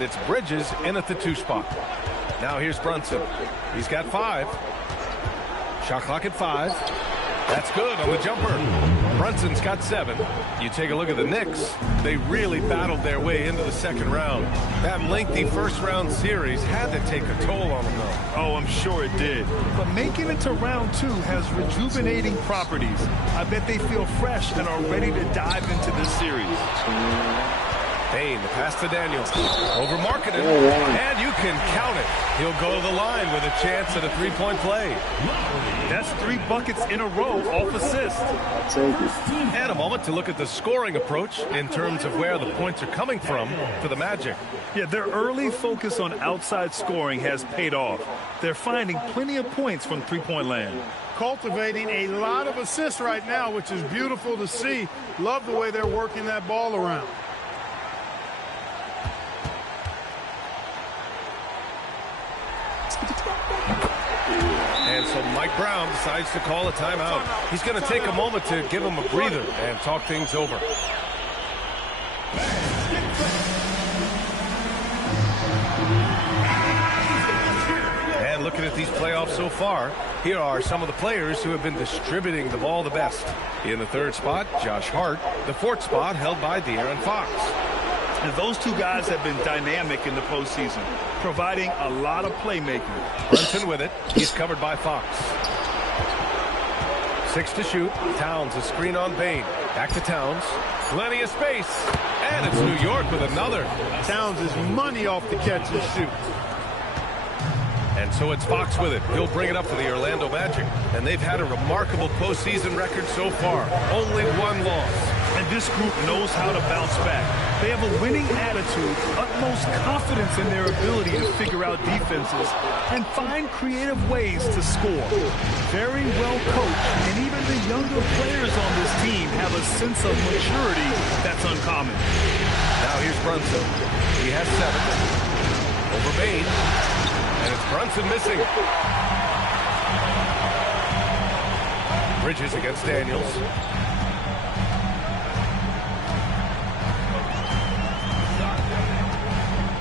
It's Bridges in at the 2 spot. Now here's Brunson. He's got 5. Shot clock at 5. That's good on the jumper. Brunson's got 7. You take a look at the Knicks. They really battled their way into the second round. That lengthy first-round series had to take a toll on them, though. Oh, I'm sure it did. But making it to round 2 has rejuvenating properties. I bet they feel fresh and are ready to dive into this series. Payne, the pass to Daniels. Over Markkanen, and you can count it. He'll go to the line with a chance at a 3-point play. That's 3 buckets in a row off assist. And a moment to look at the scoring approach in terms of where the points are coming from for the Magic. Yeah, their early focus on outside scoring has paid off. They're finding plenty of points from three-point land. Cultivating a lot of assists right now, which is beautiful to see. Love the way they're working that ball around. And so Mike Brown decides to call a timeout. He's going to take a moment to give him a breather and talk things over. And looking at these playoffs so far, here are some of the players who have been distributing the ball the best. In the 3rd spot, Josh Hart. The 4th spot held by De'Aaron Fox. And those 2 guys have been dynamic in the postseason, providing a lot of playmaking. Brunson with it. He's covered by Fox. 6 to shoot. Towns a screen on Payne. Back to Towns. Plenty of space. And it's New York with another. Towns is money off the catch and shoot. And so it's Fox with it. He'll bring it up for the Orlando Magic. And they've had a remarkable postseason record so far. Only 1 loss. And this group knows how to bounce back. They have a winning attitude, utmost confidence in their ability to figure out defenses, and find creative ways to score. Very well coached, and even the younger players on this team have a sense of maturity that's uncommon. Now here's Brunson. He has 7. Over Payne. And it's Brunson missing. Bridges against Daniels.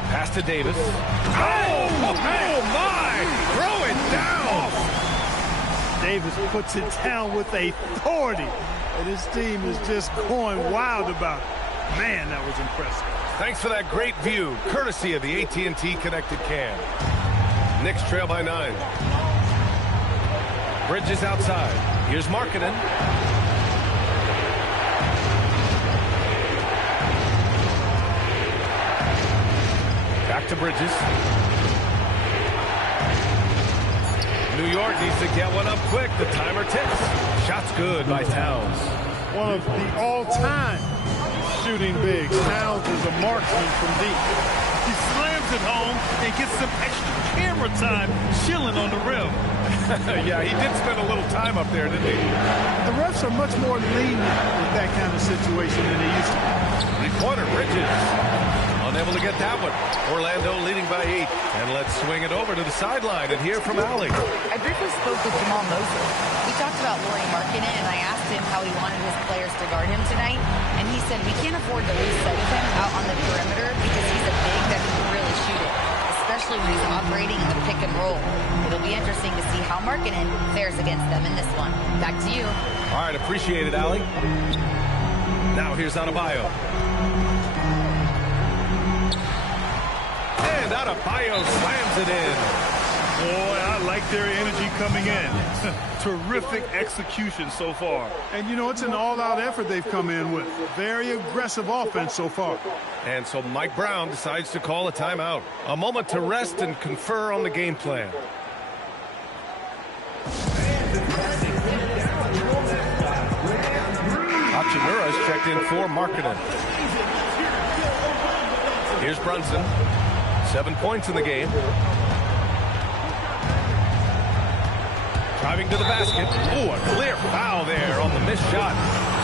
Pass to Davis. Oh my! Throw it down! Davis puts it down with authority. And his team is just going wild about it. Man, that was impressive. Thanks for that great view, courtesy of the AT&T Connected Cam. Knicks trail by 9. Bridges outside. Here's Markkanen. Back to Bridges. New York needs to get one up quick. The timer ticks. Shot's good by Towns. One of the all-time shooting bigs. Towns is a marksman from deep. He slams it home and gets some extra camera time chilling on the rim. Yeah, he did spend a little time up there, didn't he? The refs are much more lenient with that kind of situation than they used to be. 3-pointer, Bridges. Unable to get that one. Orlando leading by 8. And let's swing it over to the sideline and hear from Allie. I briefly spoke with Jamal Mosley. We talked about Lauri Markkanen, and I asked him how he wanted his players to guard him tonight. And he said, we can't afford to lose sight of him out on the perimeter because he's a big that can really shoot it, especially when he's operating in the pick and roll. It'll be interesting to see how Markkanen fares against them in this one. Back to you. All right, appreciate it, Allie. Now here's Adebayo. And Adebayo slams it in. Boy, I like their energy coming in. Terrific execution so far. And, you know, it's an all-out effort they've come in with. Very aggressive offense so far. And so Mike Brown decides to call a timeout. A moment to rest and confer on the game plan. Hachimura is checked in for Markkanen. Here's Brunson. 7 points in the game. Driving to the basket. Ooh, a clear foul there on the missed shot.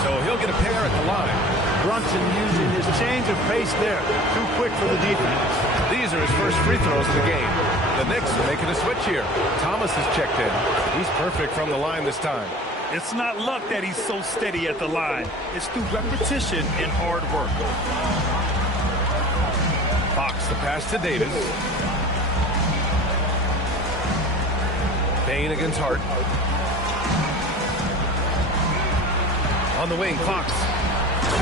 So he'll get a pair at the line. Brunson using his change of pace there. Too quick for the defense. These are his first free throws in the game. The Knicks are making a switch here. Thomas is checked in. He's perfect from the line this time. It's not luck that he's so steady at the line. It's through repetition and hard work. Fox the pass to Davis. Bane against Hart. On the wing, Fox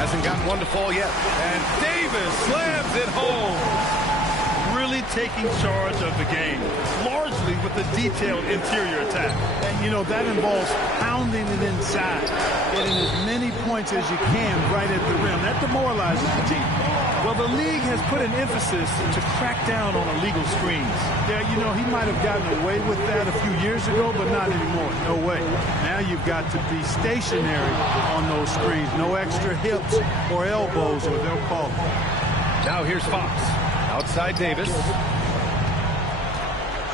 hasn't gotten one to fall yet. And Davis slams it home. Really taking charge of the game, largely with a detailed interior attack. And, you know, that involves pounding it inside, getting as many points as you can right at the rim. That demoralizes the team. Well, the league has put an emphasis to crack down on illegal screens. Yeah, you know, he might have gotten away with that a few years ago, but not anymore. No way. Now you've got to be stationary on those screens. No extra hips or elbows, or they'll call it. Now here's Fox. Outside Davis.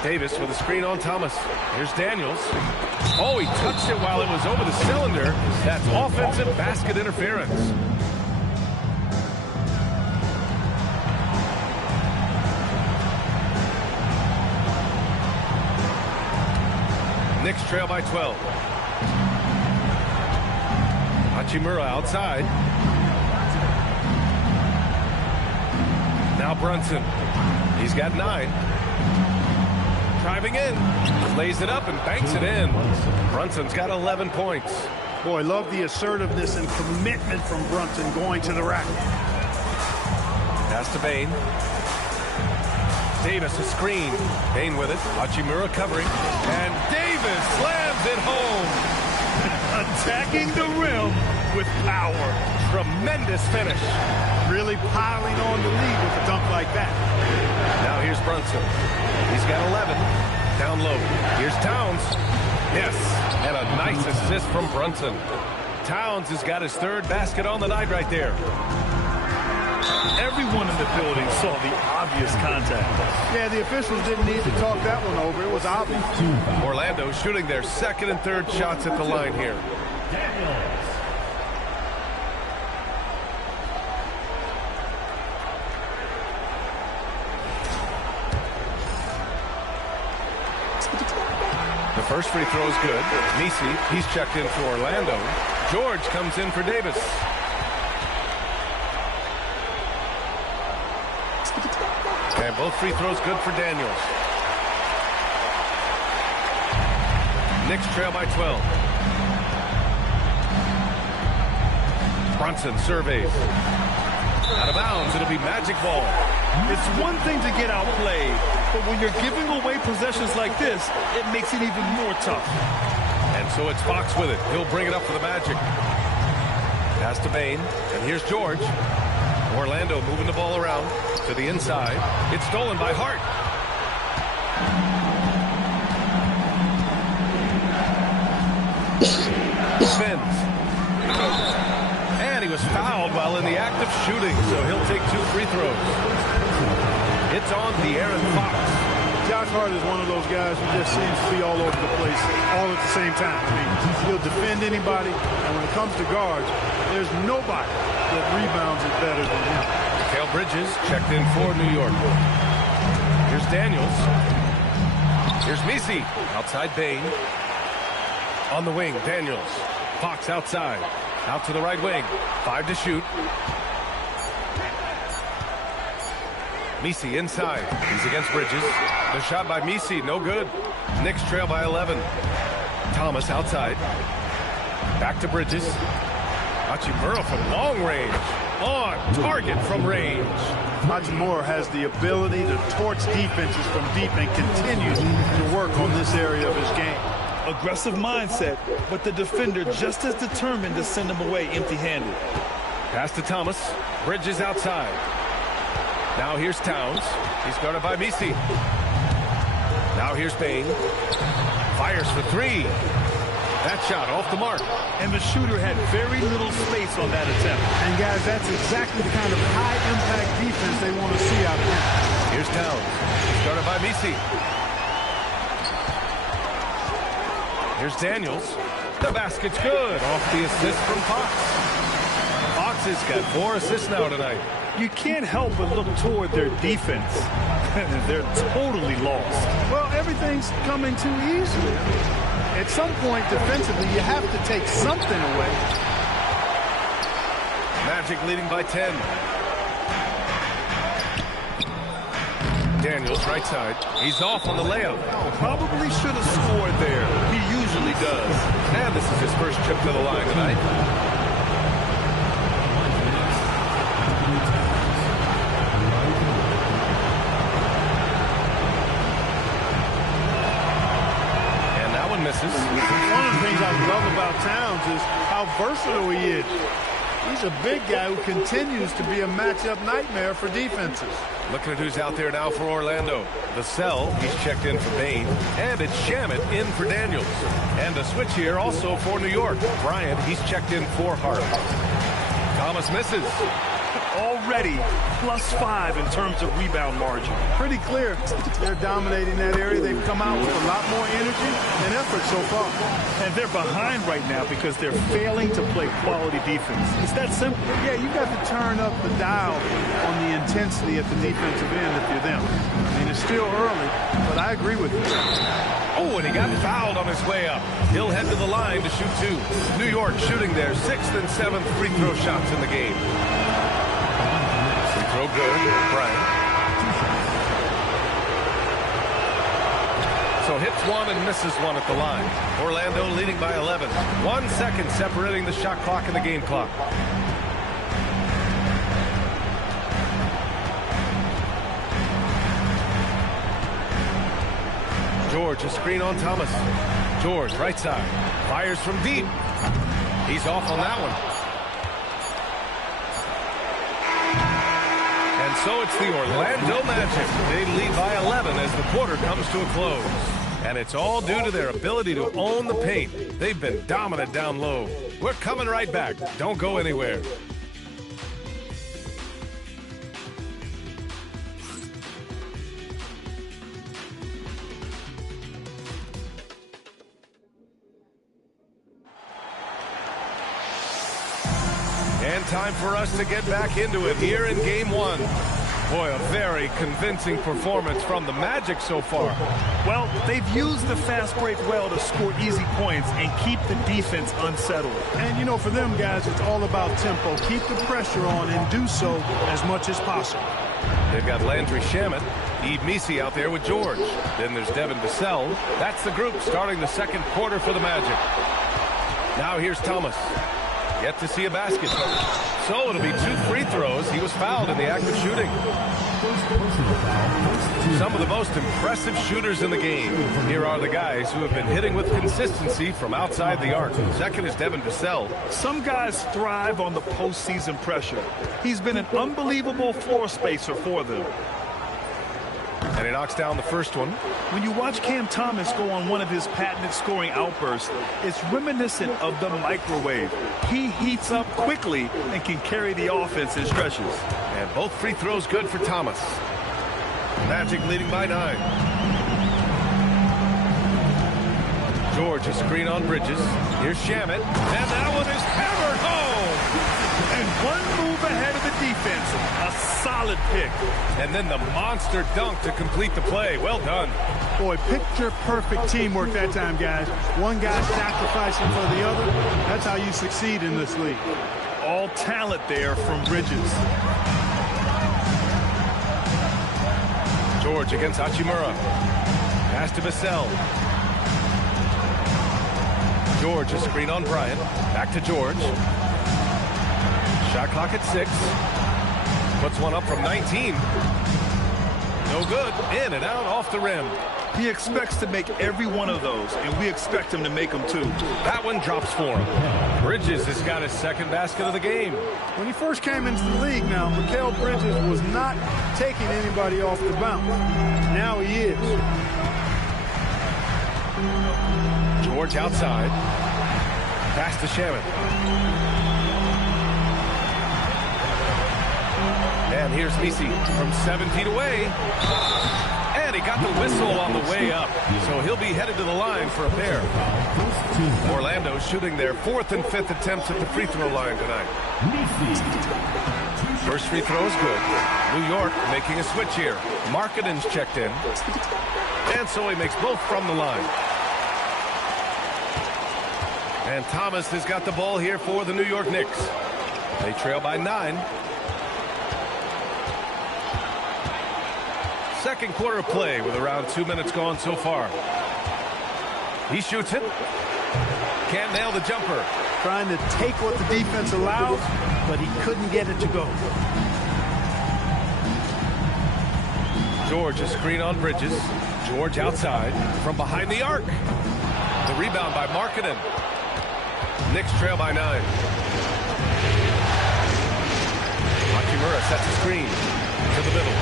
Davis with a screen on Thomas. Here's Daniels. Oh, he touched it while it was over the cylinder. That's offensive basket interference. Knicks trail by 12. Hachimura outside. Now Brunson. He's got 9. Driving in. Lays it up and banks it in. Brunson's got 11 points. Boy, love the assertiveness and commitment from Brunson going to the rack. Pass to Bane. Davis a screen. Bane with it. Hachimura covering. And Davis slams it home. Attacking the rim with power. Tremendous finish. Really piling on the lead with a dunk like that. Now here's Brunson. He's got 11. Down low. Here's Towns. Yes, and a nice assist from Brunson. Towns has got his 3rd basket on the night right there. Everyone in the building saw the obvious contact. Yeah, the officials didn't need to talk that one over. It was obvious. Orlando shooting their 2nd and 3rd shots at the line here. The first free throw is good. Nisi, he's checked in for Orlando. George comes in for Davis. And both free throws good for Daniels. Knicks trail by 12. Brunson surveys. Out of bounds, it'll be magic ball. It's one thing to get outplayed, but when you're giving away possessions like this, it makes it even more tough. And so it's Fox with it. He'll bring it up for the Magic. Pass to Bane, and here's George. Orlando moving the ball around to the inside. It's stolen by Hart. Spins. And he was fouled while in the act of shooting, so he'll take 2 free throws. It's on De'Aaron Fox. Josh Hart is one of those guys who just seems to be all over the place all at the same time. I mean, he'll defend anybody, and when it comes to guards, there's nobody that rebounds it better than him. Mikal Bridges checked in for New York. Here's Daniels. Here's Misi. Outside Bane. On the wing, Daniels. Fox outside. Out to the right wing. 5 to shoot. Misi inside. He's against Bridges. The shot by Misi, no good. Knicks trail by 11. Thomas outside. Back to Bridges. Hachimura from long range. On target from range. Hachimura has the ability to torch defenses from deep and continues to work on this area of his game. Aggressive mindset, but the defender just as determined to send him away empty-handed. Pass to Thomas. Bridges outside. Now here's Towns. He's guarded by Misi. Now here's Bane. Fires for 3. That shot off the mark. And the shooter had very little space on that attempt. And guys, that's exactly the kind of high-impact defense they want to see out of him. Here's Towns. He's guarded by Misi. Here's Daniels. The basket's good. Off the assist from Fox. Fox has got 4 assists now tonight. You can't help but look toward their defense. They're totally lost. Well, everything's coming too easily. At some point, defensively, you have to take something away. Magic leading by 10. Daniels, right side. He's off on the layup. Probably should have scored there. He usually does. And this is his first trip to the line tonight. And that one misses. One of the things I love about Towns is how versatile he is. He's a big guy who continues to be a matchup nightmare for defenses. Looking at who's out there now for Orlando. Vassell, he's checked in for Bain. And it's Shamet in for Daniels. And a switch here also for New York. Bryant, he's checked in for Hart. Thomas misses. Already +5 in terms of rebound margin. Pretty clear they're dominating that area. They've come out with a lot more energy and effort so far. And they're behind right now because they're failing to play quality defense. It's that simple. Yeah, you got to turn up the dial on the intensity at the defensive end if you're them. I mean, it's still early, but I agree with you. Oh, and he got fouled on his way up. He'll head to the line to shoot 2. New York shooting their 6th and 7th free throw shots in the game. Free throw good. Bryant. So hits 1 and misses 1 at the line. Orlando leading by 11. 1 second separating the shot clock and the game clock. George, a screen on Thomas. George, right side. Fires from deep. He's off on that one. And so it's the Orlando Magic. They lead by 11 as the quarter comes to a close. And it's all due to their ability to own the paint. They've been dominant down low. We're coming right back. Don't go anywhere. And time for us to get back into it here in Game 1. Boy, a very convincing performance from the Magic so far. Well, they've used the fast break well to score easy points and keep the defense unsettled. And, you know, for them guys, it's all about tempo. Keep the pressure on and do so as much as possible. They've got Landry Shamet, Yves Missi out there with George. Then there's Devin Vassell. That's the group starting the second quarter for the Magic. Now here's Thomas. Yet to see a basket. So it'll be 2 free throws. He was fouled in the act of shooting. Some of the most impressive shooters in the game. Here are the guys who have been hitting with consistency from outside the arc. Second is Devin Vassell. Some guys thrive on the postseason pressure. He's been an unbelievable floor spacer for them. And he knocks down the first one. When you watch Cam Thomas go on one of his patented scoring outbursts, it's reminiscent of the microwave. He heats up quickly and can carry the offense in stretches. And both free throws good for Thomas. Magic leading by 9. George, a screen on Bridges. Here's Shamet. And that one is hammered home. And one move ahead of the defense. A solid pick. And then the monster dunk to complete the play. Well done. Boy, picture-perfect teamwork that time, guys. One guy sacrificing for the other. That's how you succeed in this league. All talent there from Bridges. George against Hachimura. Pass to Vassell. George, a screen on Bryant. Back to George. Shot clock at 6. Puts one up from 19. No good. In and out off the rim. He expects to make every one of those, and we expect him to make them too. That one drops for him. Bridges has got his second basket of the game. When he first came into the league now, Mikal Bridges was not taking anybody off the bounce. Now he is. George outside. Pass to Shamet. And here's Missi from 7 feet away. And he got the whistle on the way up. So he'll be headed to the line for a pair. Orlando shooting their 4th and 5th attempts at the free throw line tonight. First free throw is good. New York making a switch here. Markkanen's checked in. And so he makes both from the line. And Thomas has got the ball here for the New York Knicks. They trail by 9. second quarter of play with around 2 minutes gone so far. He shoots it. Can't nail the jumper. Trying to take what the defense allows, but he couldn't get it to go. George, a screen on Bridges. George outside from behind the arc. The rebound by Markkanen. Knicks trail by 9. Hachimura sets a screen to the middle.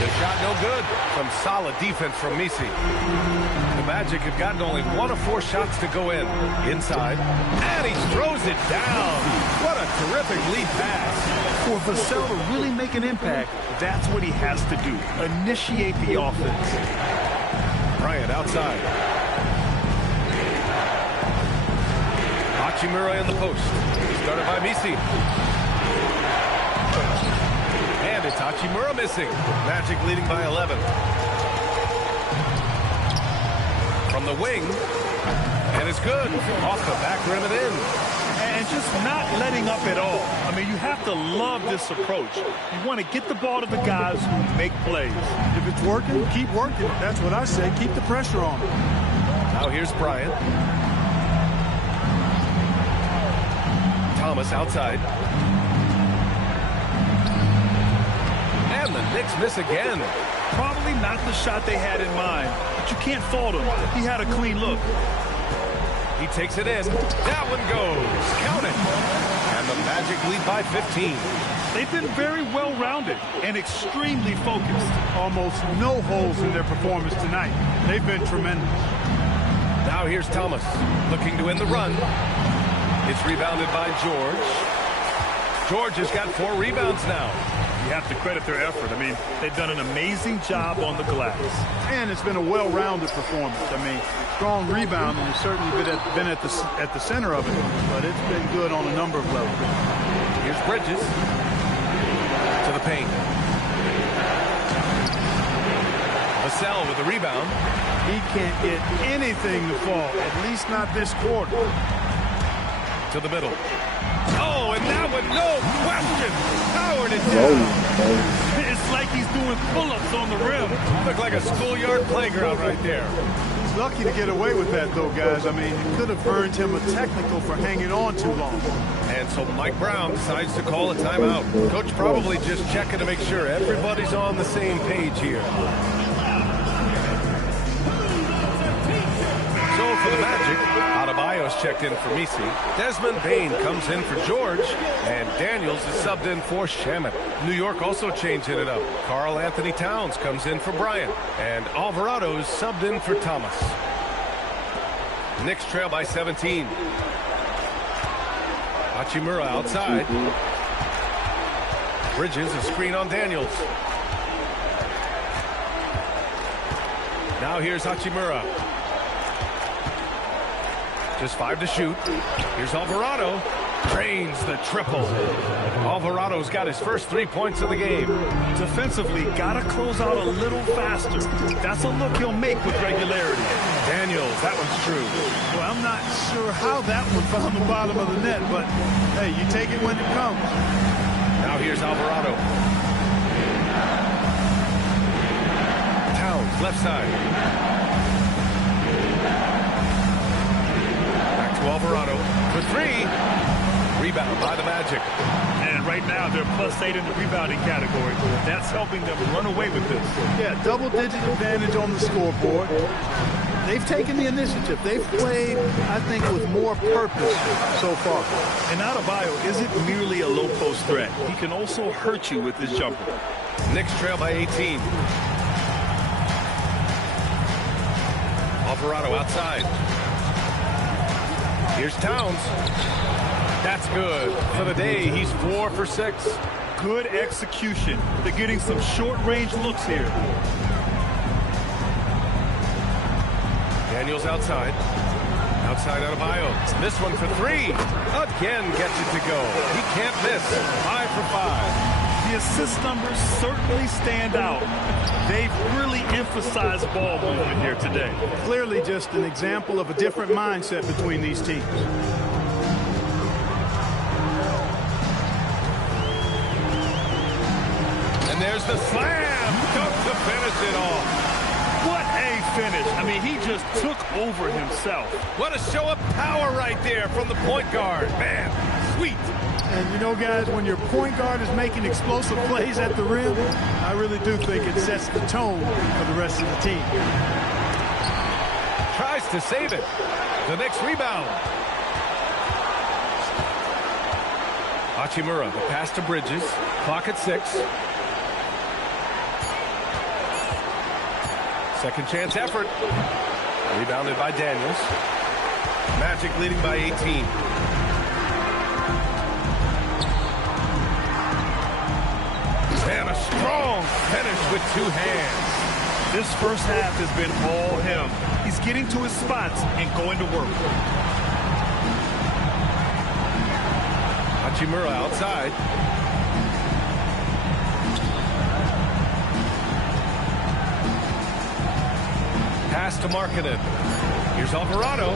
The shot no good from solid defense from Misi. The Magic have gotten only 1 of 4 shots to go in. Inside, and he throws it down. What a terrific lead pass. For Vassell to really make an impact, that's what he has to do. Initiate the offense. Bryant outside. Hachimura in the post. Started by Misi. And it's Hachimura missing. Magic leading by 11. From the wing. And it's good. Off the back rim and in. And just not letting up at all. I mean, you have to love this approach. You want to get the ball to the guys who make plays. If it's working, keep working. That's what I say. Keep the pressure on him. Now here's Bryant. Thomas outside. And the Knicks miss again. Probably not the shot they had in mind, but you can't fault him. He had a clean look. He takes it in. That one goes. Count it. And the Magic lead by 15. They've been very well-rounded and extremely focused. Almost no holes in their performance tonight. They've been tremendous. Now here's Thomas looking to win the run. It's rebounded by George. George has got 4 rebounds now. You have to credit their effort. I mean, they've done an amazing job on the glass. And it's been a well-rounded performance. I mean, strong rebounding has certainly been at the center of it, but it's been good on a number of levels. Here's Bridges to the paint. Vassell with the rebound. He can't get anything to fall, at least not this quarter. To the middle. Oh, and that one, no question. Powered it down. It's like he's doing pull-ups on the rim. Looked like a schoolyard playground right there. He's lucky to get away with that, though, guys. I mean, it could have earned him a technical for hanging on too long. And so Mike Brown decides to call a timeout. Coach probably just checking to make sure everybody's on the same page here. So for the Magic, Adebayo's checked in for Misi. Desmond Bane comes in for George. And Daniels is subbed in for Shamet. New York also changing it up. Karl Anthony Towns comes in for Bryant. And Alvarado's subbed in for Thomas. Knicks trail by 17. Hachimura outside. Bridges a screen on Daniels. Now here's Hachimura. Just 5 to shoot. Here's Alvarado. Drains the triple. Alvarado's got his first 3 points of the game. Defensively, gotta close out a little faster. That's a look he'll make with regularity. Daniels, that one's true. Well, I'm not sure how that one found the bottom of the net, but hey, you take it when it comes. Now here's Alvarado. Towns, left side. Alvarado for 3. Rebound by the Magic. And right now they're +8 in the rebounding category. That's helping them run away with this. Yeah, double-digit advantage on the scoreboard. They've taken the initiative. They've played, I think, with more purpose so far. And Adebayo isn't merely a low-post threat. He can also hurt you with his jumper. Knicks trail by 18. Alvarado outside. Here's Towns. That's good. For the day, he's 4 for 6. Good execution. They're getting some short-range looks here. Daniels outside. Outside Adebayo. This one for 3. Again gets it to go. He can't miss. 5 for 5. The assist numbers certainly stand out. They've really emphasized ball movement here today. Clearly just an example of a different mindset between these teams. And there's the slam. mean, he just took over himself. What a show of power right there from the point guard. Man, sweet. And you know, guys, when your point guard is making explosive plays at the rim, I really do think it sets the tone for the rest of the team. Tries to save it. The next rebound. Hachimura, the pass to Bridges. Clock at 6. Second chance effort. Rebounded by Daniels. Magic leading by 18. And a strong finish with 2 hands. This first half has been all him. He's getting to his spots and going to work. Hachimura outside. Pass to Markkanen. Here's Alvarado.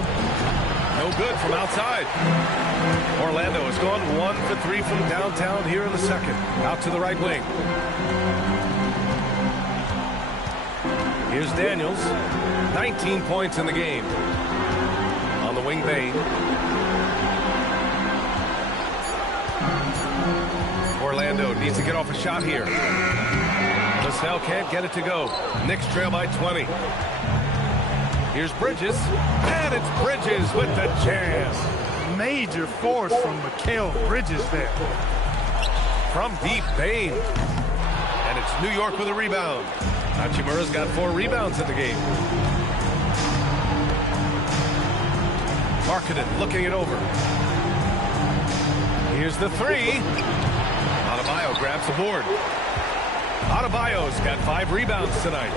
No good from outside. Orlando has gone 1 for 3 from downtown here in the second. Out to the right wing. Here's Daniels. 19 points in the game. On the wing, Bane. Orlando needs to get off a shot here. Vassell can't get it to go. Knicks trail by 20. Here's Bridges. And it's Bridges with the jam. Major force from Mikal Bridges there. From deep, Bane. And it's New York with a rebound. Hachimura's got 4 rebounds in the game. Markkanen looking it over. Here's the 3. Adebayo grabs the board. Adebayo's got 5 rebounds tonight.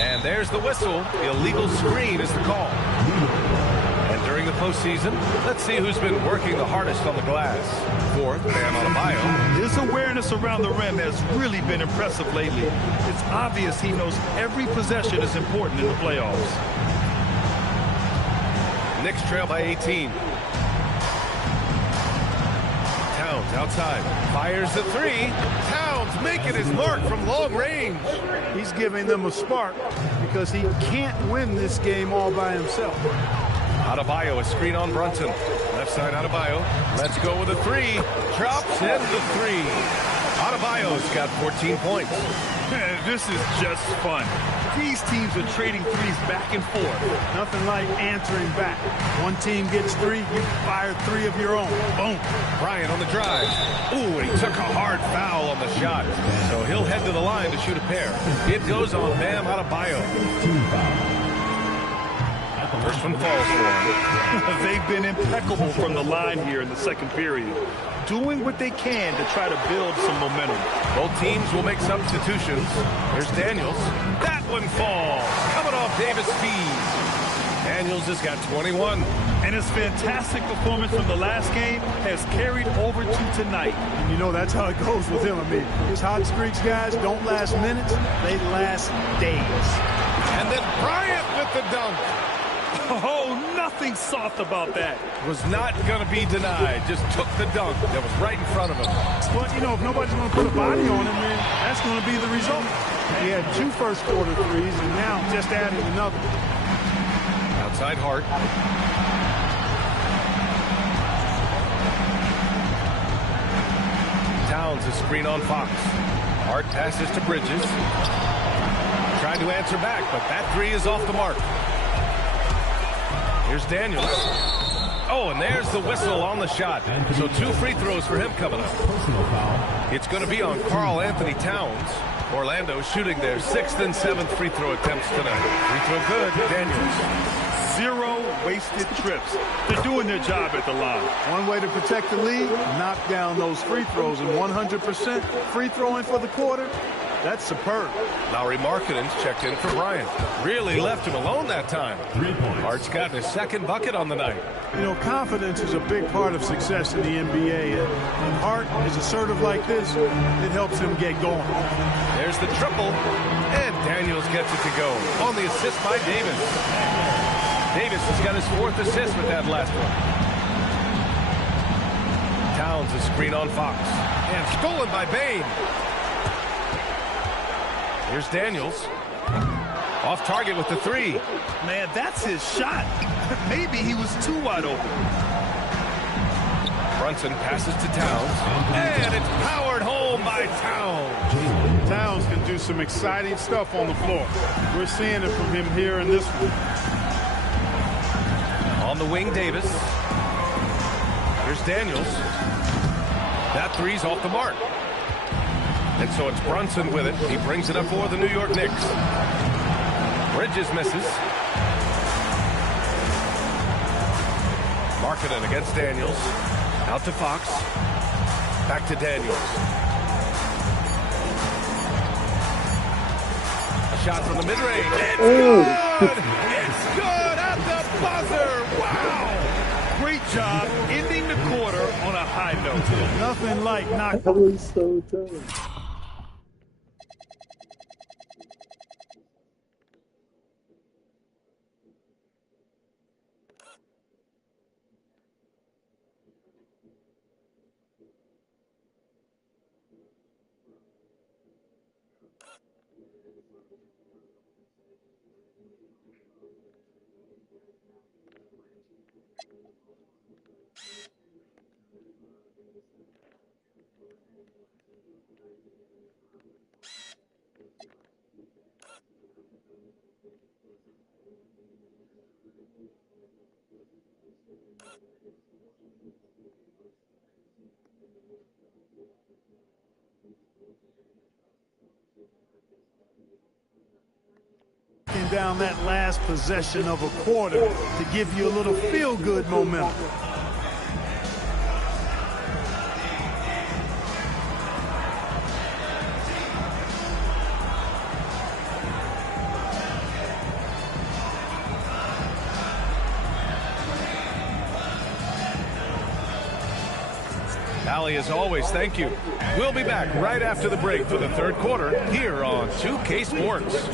And there's the whistle. The illegal screen is the call. And during the postseason, let's see who's been working the hardest on the glass. 4th, Bam Adebayo. His awareness around the rim has really been impressive lately. It's obvious he knows every possession is important in the playoffs. Knicks trail by 18. Towns outside. Fires the 3. Towns making his mark from long range. He's giving them a spark because he can't win this game all by himself. Adebayo, a screen on Brunson. Left side Adebayo. Let's go with a 3. Drops in the 3. Adebayo's got 14 points. This is just fun. These teams are trading threes back and forth. Nothing like answering back. One team gets 3, you fire 3 of your own. Boom. Bryant on the drive. Ooh, he took a hard foul on the shot. So he'll head to the line to shoot a pair. It goes on Bam Adebayo. First one falls for him. They've been impeccable from the line here in the second period, doing what they can to try to build some momentum. Both teams will make substitutions. Here's Daniels. That one falls. Coming off Davis' feed. Daniels has got 21. And his fantastic performance from the last game has carried over to tonight. And you know that's how it goes with him. I mean, his hot streaks, guys, don't last minutes. They last days. And then Bryant with the dunk. Oh, nothing soft about that. Was not going to be denied. Just took the dunk that was right in front of him. But, you know, if nobody's going to put a body on him, then that's going to be the result. He had 2 first-quarter threes, and now just added another. Outside Hart. Towns a screen on Fox. Hart passes to Bridges. Tried to answer back, but that 3 is off the mark. Here's Daniels. Oh, and there's the whistle on the shot. So 2 free throws for him coming up. It's going to be on Karl Anthony Towns. Orlando shooting their 6th and 7th free throw attempts tonight. Free throw good. Daniels. 0 wasted trips. They're doing their job at the line. One way to protect the lead, knock down those free throws, and 100% free throwing for the quarter. That's superb. Lauri Markkanen's checked in for Bryant. Really left him alone that time. Hart's got his 2nd bucket on the night. You know, confidence is a big part of success in the NBA. And when Hart is assertive like this, it helps him get going. There's the triple. And Daniels gets it to go. On the assist by Davis. Davis has got his 4th assist with that last one. Towns a screen on Fox. And stolen by Bane. Here's Daniels. Off target with the three. Man, that's his shot. Maybe he was too wide open. Brunson passes to Towns, and it's powered home by Towns. Towns can do some exciting stuff on the floor. We're seeing it from him here in this one. On the wing, Davis. Here's Daniels. That three's off the mark. And so it's Brunson with it. He brings it up for the New York Knicks. Bridges misses. Markkanen against Daniels. Out to Fox. Back to Daniels. A shot from the mid-range. It's good! It's good at the buzzer! Wow! Great job ending the quarter on a high note. Nothing like knocking. That was so tough. Down that last possession of a quarter to give you a little feel-good momentum. Allie, as always, thank you. We'll be back right after the break for the third quarter here on 2K Sports.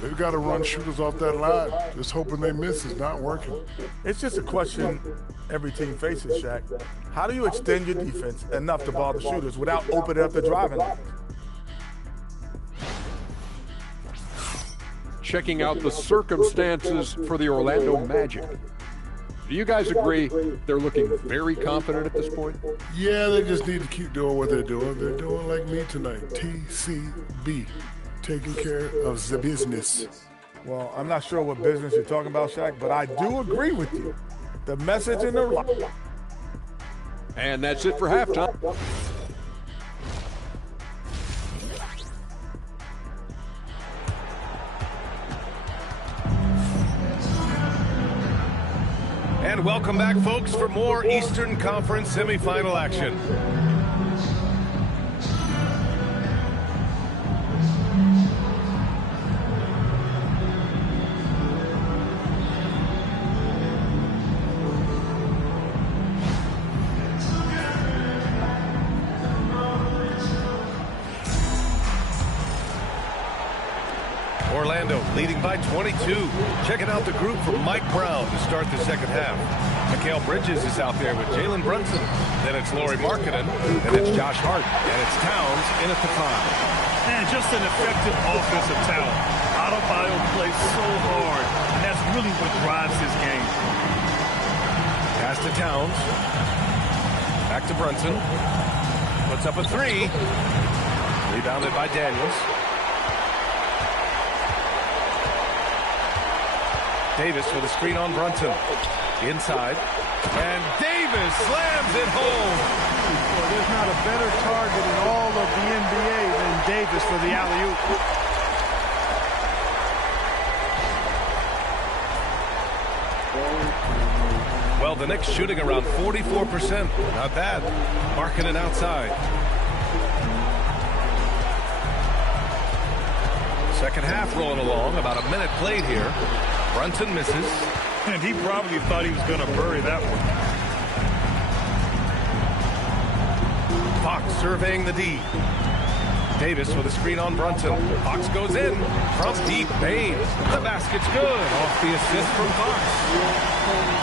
They've got to run shooters off that line. Just hoping they miss is not working. It's just a question every team faces, Shaq. How do you extend your defense enough to bother shooters without opening up the driving lane? Checking out the circumstances for the Orlando Magic. Do you guys agree they're looking very confident at this point? Yeah, they just need to keep doing what they're doing. They're doing like me tonight. TCB. Taking care of the business. Well, I'm not sure what business you're talking about, Shaq, but I do agree with you. The message in the... And that's it for halftime. And welcome back, folks, for more Eastern Conference semifinal action. Orlando leading by 22. Checking out the group from Mike Brown to start the second half. Mikal Bridges is out there with Jalen Brunson. Then it's Lauri Markkanen. Then it's Josh Hart. And it's Towns in at the 5. And just an effective offensive talent. Adebayo plays so hard, and that's really what drives his game. Pass to Towns. Back to Brunson. Puts up a 3. Rebounded by Daniels. Davis with a screen on Brunson. Inside. And Davis slams it home. Well, there's not a better target in all of the NBA than Davis for the alley-oop. Well, the Knicks shooting around 44%. Not bad. Markkanen outside. Second half rolling along. About a minute played here. Brunson misses. And he probably thought he was going to bury that one. Fox surveying the D. Davis with a screen on Brunson. Fox goes in. From deep, Bane. The basket's good. Off the assist from Fox.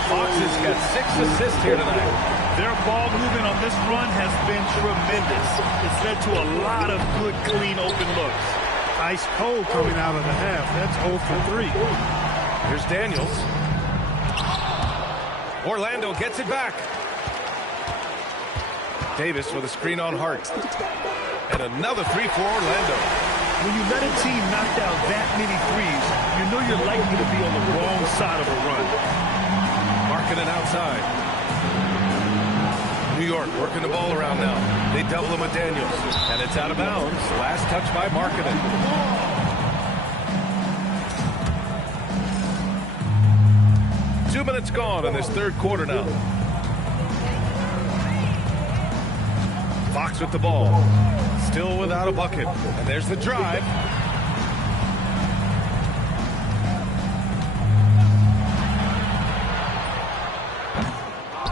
Fox has got 6 assists here tonight. Their ball movement on this run has been tremendous. It's led to a lot of good, clean, open looks. Ice cold coming out of the half. That's 0 for 3. Here's Daniels. Orlando gets it back. Davis with a screen on Hart. And another 3 for Orlando. When you let a team knock down that many threes, you know you're likely to be on the wrong side of a run. Markkanen outside. New York working the ball around now. They double him with Daniels. And it's out of bounds. Last touch by Markkanen. Two minutes gone in this third quarter now. Fox with the ball. Still without a bucket. And there's the drive.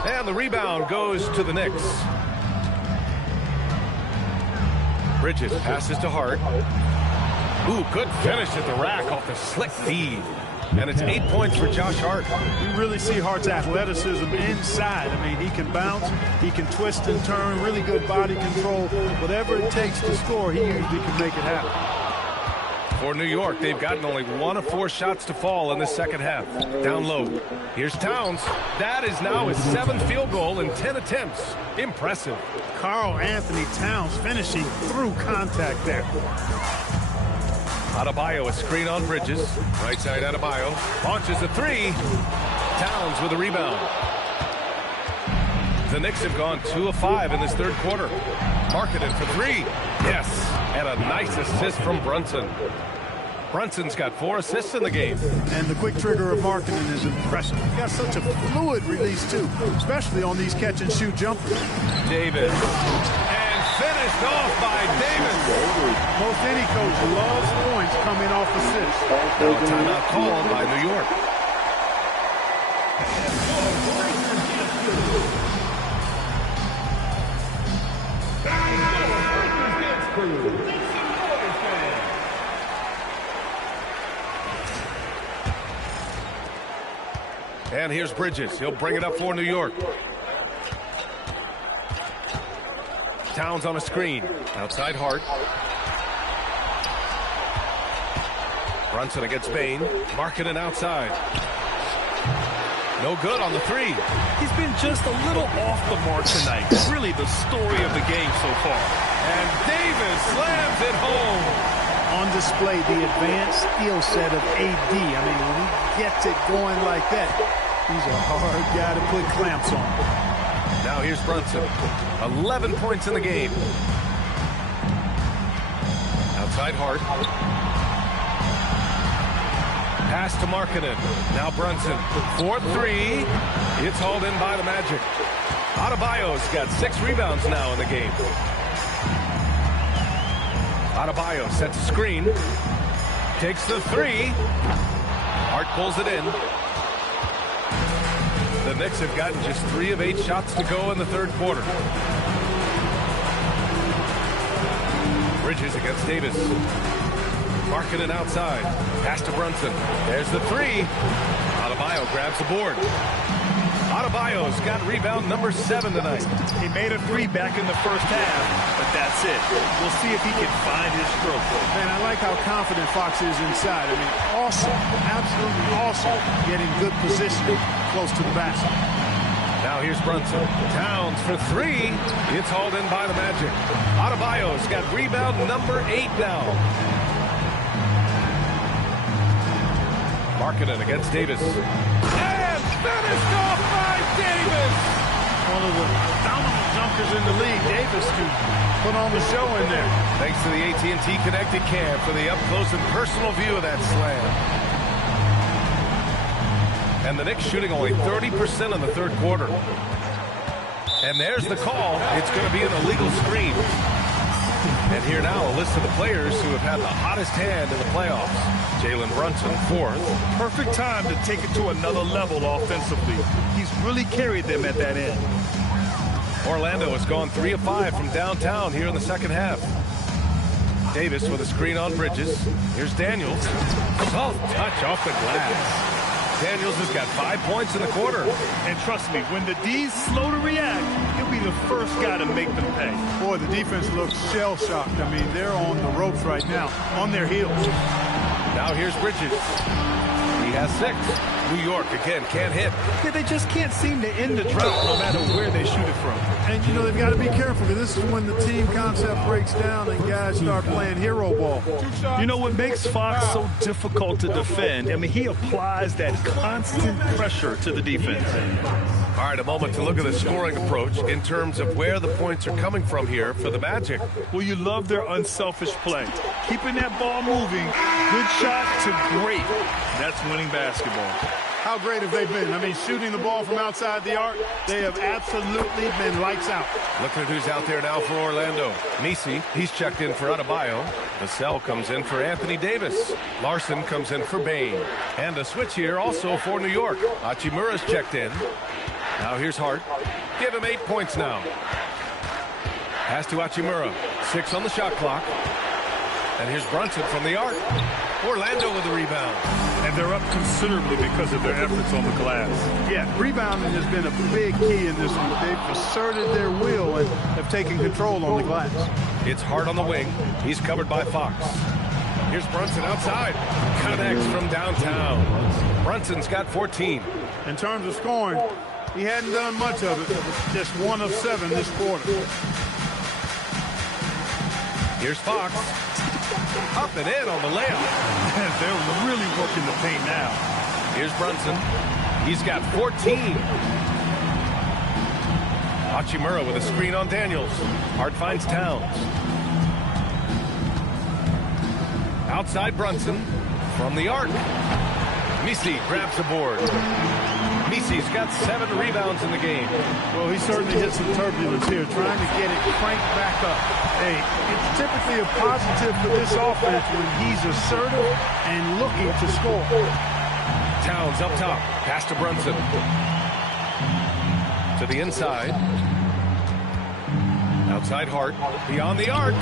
And the rebound goes to the Knicks. Bridges passes to Hart. Ooh, good finish at the rack off the slick feed. And it's 8 points for Josh Hart. You really see Hart's athleticism inside. I mean, he can bounce, he can twist and turn, really good body control. Whatever it takes to score, he usually can make it happen. For New York, they've gotten only 1 of 4 shots to fall in the second half. Down low. Here's Towns. That is now his 7th field goal in 10 attempts. Impressive. Karl Anthony Towns finishing through contact there. Adebayo, a screen on Bridges. Right side Adebayo. Launches a 3. Towns with a rebound. The Knicks have gone 2 of 5 in this third quarter. Markkanen for 3. Yes. And a nice assist from Brunson. Brunson's got 4 assists in the game. And the quick trigger of Markkanen is impressive. He's got such a fluid release, too, especially on these catch-and-shoot jumpers. Davis. And finished off by Davis. Most any coach loves points coming off assists. Timeout called by New York. And here's Bridges. He'll bring it up for New York. Towns on a screen. Outside Hart. Brunson against Bane. Markkanen outside. No good on the 3. He's been just a little off the mark tonight. Really the story of the game so far. And Davis slams it home. On display, the advanced skill set of AD. I mean, when he gets it going like that, he's a hard guy to put clamps on. Now here's Brunson. 11 points in the game. Outside Hart. Pass to Markkanen. Now Brunson. 4-3. It's hauled in by the Magic. Adebayo's got 6 rebounds now in the game. Adebayo sets a screen. Takes the 3. Hart pulls it in. The Knicks have gotten just 3 of 8 shots to go in the third quarter. Bridges against Davis. Markkanen outside. Pass to Brunson. There's the 3. Adebayo grabs the board. Adebayo's got rebound number 7 tonight. He made a 3 back in the first half, but that's it. We'll see if he can find his stroke. Man, I like how confident Fox is inside. I mean, awesome, absolutely awesome, getting good position close to the basket. Now here's Brunson. Towns for 3. It's hauled in by the Magic. Adebayo's got rebound number 8 now. Markkanen against Davis. And finished off by Davis! One of the dominant jumpers in the league. Davis to put on the show in there. Thanks to the AT&T Connected Cam for the up-close and personal view of that slam. And the Knicks shooting only 30% in the third quarter. And there's the call. It's going to be an illegal screen. And here now a list of the players who have had the hottest hand in the playoffs. Jalen Brunson, 4th. Perfect time to take it to another level offensively. He's really carried them at that end. Orlando has gone 3 of 5 from downtown here in the second half. Davis with a screen on Bridges. Here's Daniels. Soft touch off the glass. Daniels has got 5 points in the quarter. And trust me, when the D's slow to react, he'll be the first guy to make them pay. Boy, the defense looks shell-shocked. I mean, they're on the ropes right now, on their heels. Now here's Bridges. He has 6. New York, again, can't hit. Yeah, they just can't seem to end the drought no matter where they shoot it from. And, you know, they've got to be careful because this is when the team concept breaks down and guys start playing hero ball. You know what makes Fox so difficult to defend? I mean, he applies that constant pressure to the defense. All right, a moment to look at the scoring approach in terms of where the points are coming from here for the Magic. Well, you love their unselfish play. Keeping that ball moving, good shot to great. That's winning basketball. How great have they been? I mean, shooting the ball from outside the arc, they have absolutely been lights out. Looking at who's out there now for Orlando. Misi, he's checked in for Adebayo. Vassell comes in for Anthony Davis. Larson comes in for Bain. And a switch here also for New York. Hachimura's checked in. Now here's Hart. Give him 8 points now. Pass to Hachimura. 6 on the shot clock. And here's Brunson from the arc. Orlando with the rebound. And they're up considerably because of their efforts on the glass. Yeah, rebounding has been a big key in this one. They've asserted their will and have taken control on the glass. It's Hart on the wing. He's covered by Fox. Here's Brunson outside. Connects from downtown. Brunson's got 14. In terms of scoring, he hadn't done much of it. Just 1 of 7 this quarter. Here's Fox. Up and in on the layup. They're really working the paint now. Here's Brunson. He's got 14. Hachimura with a screen on Daniels. Hart finds Towns. Outside Brunson from the arc. Misi grabs the board. Misi's got 7 rebounds in the game. Well, he certainly hit some turbulence here, trying to get it cranked back up. Hey, it's typically a positive for this offense when he's assertive and looking to score. Towns up top. Pass to Brunson. To the inside. Outside Hart. Beyond the arc.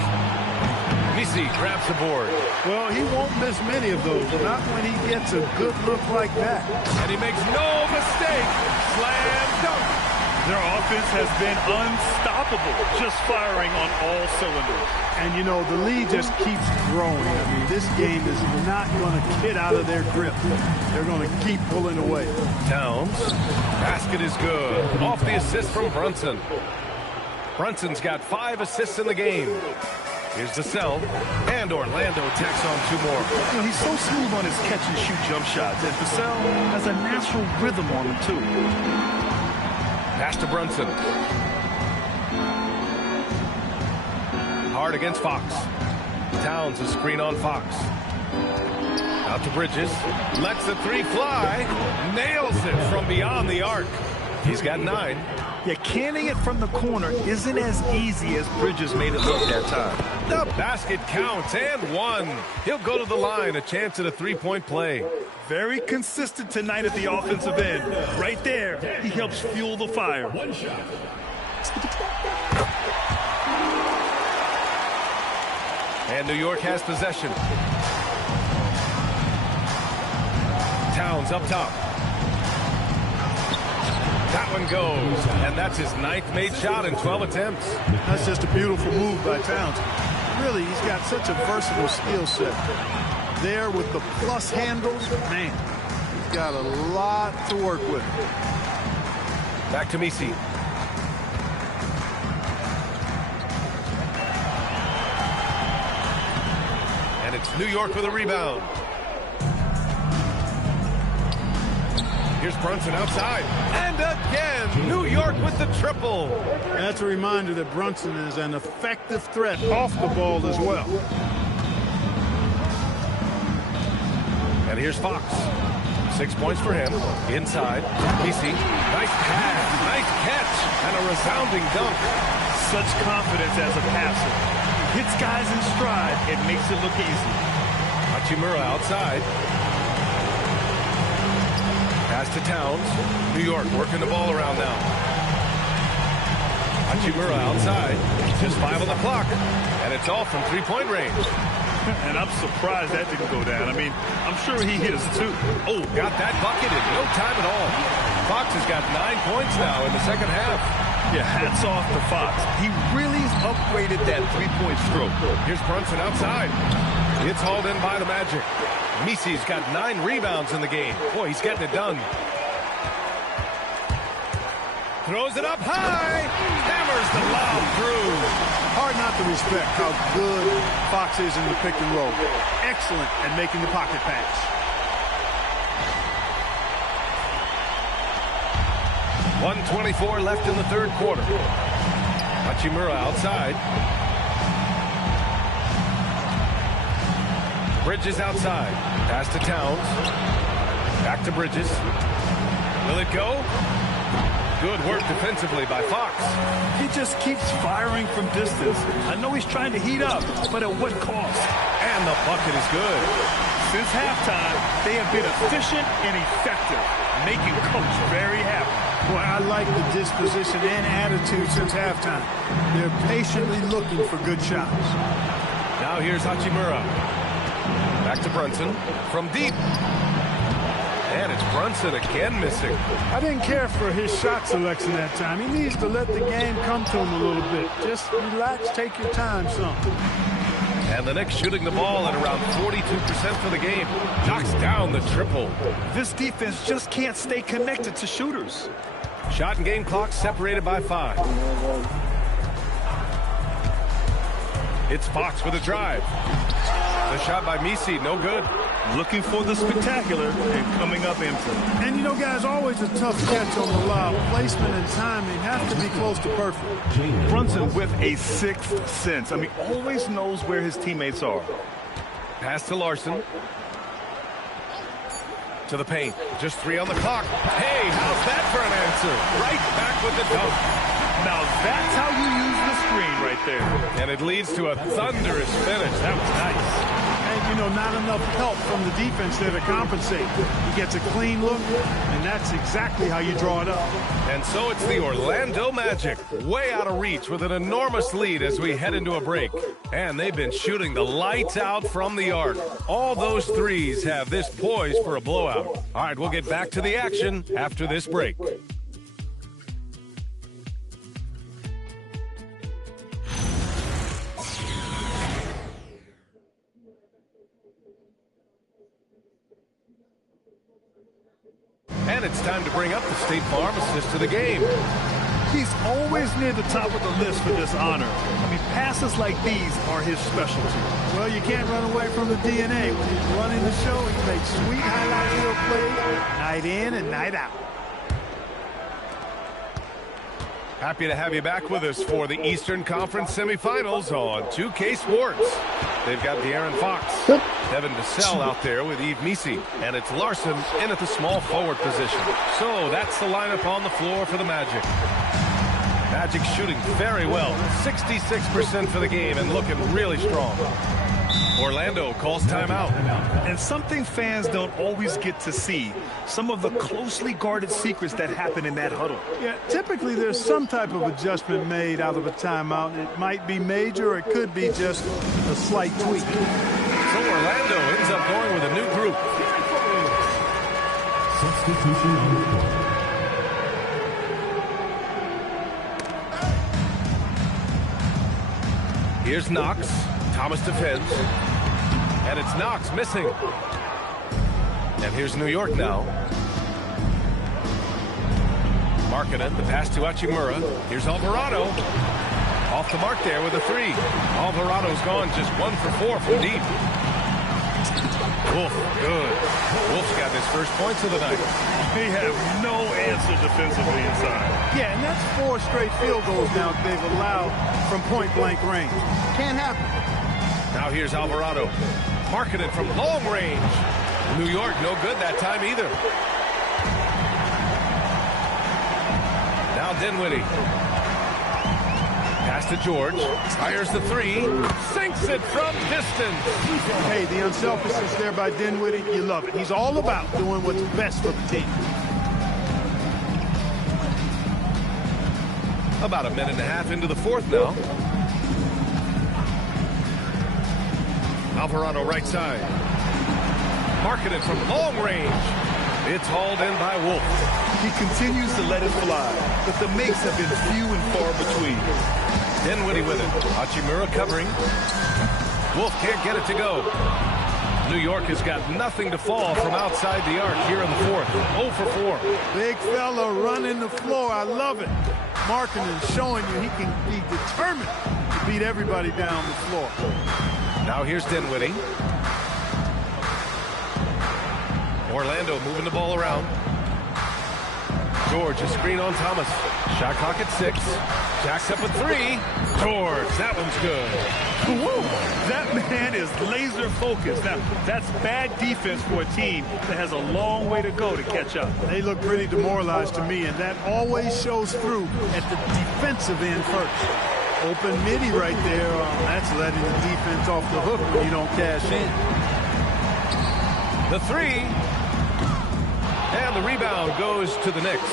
Misi grabs the board. Well, he won't miss many of those, not when he gets a good look like that. And he makes no mistake. Slam dunk. Their offense has been unstoppable, just firing on all cylinders. And, you know, the lead just keeps growing. I mean, this game is not going to get out of their grip. They're going to keep pulling away. Towns. Basket is good. Off the assist from Brunson. Brunson's got 5 assists in the game. Here's Vassell, and Orlando tacks on 2 more. You know, he's so smooth on his catch-and-shoot jump shots, and Vassell has a natural rhythm on him, too. Pass to Brunson. Hard against Fox. Towns a screen on Fox. Out to Bridges. Lets the 3 fly. Nails it from beyond the arc. He's got 9. Yeah, canning it from the corner isn't as easy as Bridges made it look that time. The basket counts, and 1. He'll go to the line, a chance at a 3-point play. Very consistent tonight at the offensive end. Right there, he helps fuel the fire. And New York has possession. Towns up top. That one goes, and that's his 9th made shot in 12 attempts. That's just a beautiful move by Towns. Really, he's got such a versatile skill set. There with the plus handles, man, he's got a lot to work with. Back to Misi. And it's New York with a rebound. Here's Brunson outside. And again, New York with the triple. That's a reminder that Brunson is an effective threat off the ball as well. And here's Fox. 6 points for him. Inside. Misi. Nice pass. Nice catch. And a resounding dunk. Such confidence as a passer. Hits guys in stride. It makes it look easy. Hachimura outside. Pass to Towns. New York working the ball around now. Hachimura outside. Just 5 on the clock. And it's all from three-point range. And I'm surprised that didn't go down. I mean, I'm sure he hit us too. Oh, got that bucket in no time at all. Fox has got 9 points now in the second half. Yeah, hats off to Fox. He really upgraded that three-point stroke. Here's Brunson outside. It's hauled in by the Magic. Misi's got 9 rebounds in the game. Boy, he's getting it done. Throws it up high. Hammers the lob through. Hard not to respect how good Fox is in the pick and roll. Excellent at making the pocket pass. .124 left in the third quarter. Hachimura outside. Bridges outside. Pass to Towns. Back to Bridges. Will it go? Good work defensively by Fox. He just keeps firing from distance. I know he's trying to heat up, but at what cost? And the bucket is good. Since halftime, they have been efficient and effective, making Coach very happy. Boy, I like the disposition and attitude since halftime. They're patiently looking for good shots. Now here's Hachimura. Back to Brunson from deep. And it's Brunson again missing. I didn't care for his shot selection that time. He needs to let the game come to him a little bit. Just relax, take your time some. And the Knicks shooting the ball at around 42% for the game. Knocks down the triple. This defense just can't stay connected to shooters. Shot and game clock separated by 5. It's Fox with a drive. The shot by Misi, no good. Looking for the spectacular and coming up empty. And you know, guys, always a tough catch on the lob. Placement and timing have to be close to perfect. Brunson with a sixth sense. I mean, always knows where his teammates are. Pass to Larson. To the paint. Just 3 on the clock. Hey, how's that for an answer? Right back with the dunk. Now that's how you use the screen right there. And it leads to a thunderous finish. That was nice. And, you know, not enough help from the defense there to compensate. He gets a clean look, and that's exactly how you draw it up. And so it's the Orlando Magic, way out of reach with an enormous lead as we head into a break. And they've been shooting the lights out from the arc. All those threes have this poised for a blowout. All right, we'll get back to the action after this break. And it's time to bring up the State Farm assist of the game. He's always near the top of the list for this honor. I mean, passes like these are his specialty. Well, you can't run away from the DNA. When he's running the show, he makes sweet highlight reel plays night in and night out. Happy to have you back with us for the Eastern Conference semifinals on 2K Sports. They've got De'Aaron Fox, Devin Vassell out there with Yves Misi, and it's Larson in at the small forward position. So that's the lineup on the floor for the Magic. Magic shooting very well, 66% for the game and looking really strong. Orlando calls timeout. And something fans don't always get to see, some of the closely guarded secrets that happen in that huddle. Yeah, typically there's some type of adjustment made out of a timeout. It might be major or it could be just a slight tweak. So Orlando ends up going with a new group. Here's Knox. Thomas defends. And it's Knox missing. And here's New York now. Markkanen, the pass to Hachimura. Here's Alvarado. Off the mark there with a 3. Alvarado's gone just 1 for 4 from deep. Wolf, good. Wolf's got his first points of the night. They have no answer defensively inside. Yeah, and that's 4 straight field goals now they've allowed from point-blank range. Can't happen. Now here's Alvarado. Markkanen from long range. New York, no good that time either. Now Dinwiddie. Pass to George. Fires the 3. Sinks it from distance. Hey, the unselfishness there by Dinwiddie, you love it. He's all about doing what's best for the team. About a minute and a half into the fourth now. Alvarado right side. Marketed from long range. It's hauled in by Wolf. He continues to let it fly, but the makes have been few and far between. Dinwiddie with it. Hachimura covering. Wolf can't get it to go. New York has got nothing to fall from outside the arc here in the fourth. 0 for 4. Big fella running the floor. I love it. Markkanen showing you he can be determined to beat everybody down the floor. Now here's Dinwiddie. Orlando moving the ball around. George, a screen on Thomas. Shot clock at 6. Jacks up a 3. George, that one's good. Woo! That man is laser focused. Now, that's bad defense for a team that has a long way to go to catch up. They look pretty demoralized to me, and that always shows through at the defensive end first. Open midi right there. That's letting the defense off the hook when you don't cash in. The 3. And the rebound goes to the Knicks.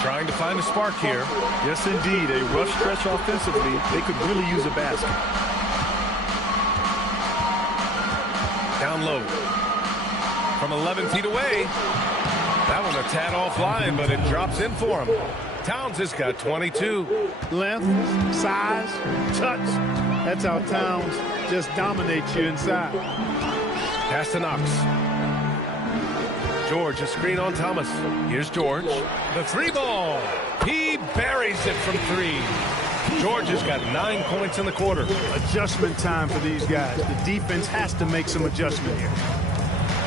Trying to find a spark here. Yes, indeed. A rough stretch offensively. They could really use a basket. Down low. From 11 feet away. That one a tad offline, but it drops in for him. Towns has got 22. Length, size, touch. That's how Towns just dominates you inside. Pass to Knox. George, a screen on Thomas. Here's George. The 3 ball. He buries it from 3. George has got 9 points in the quarter. Adjustment time for these guys. The defense has to make some adjustment here.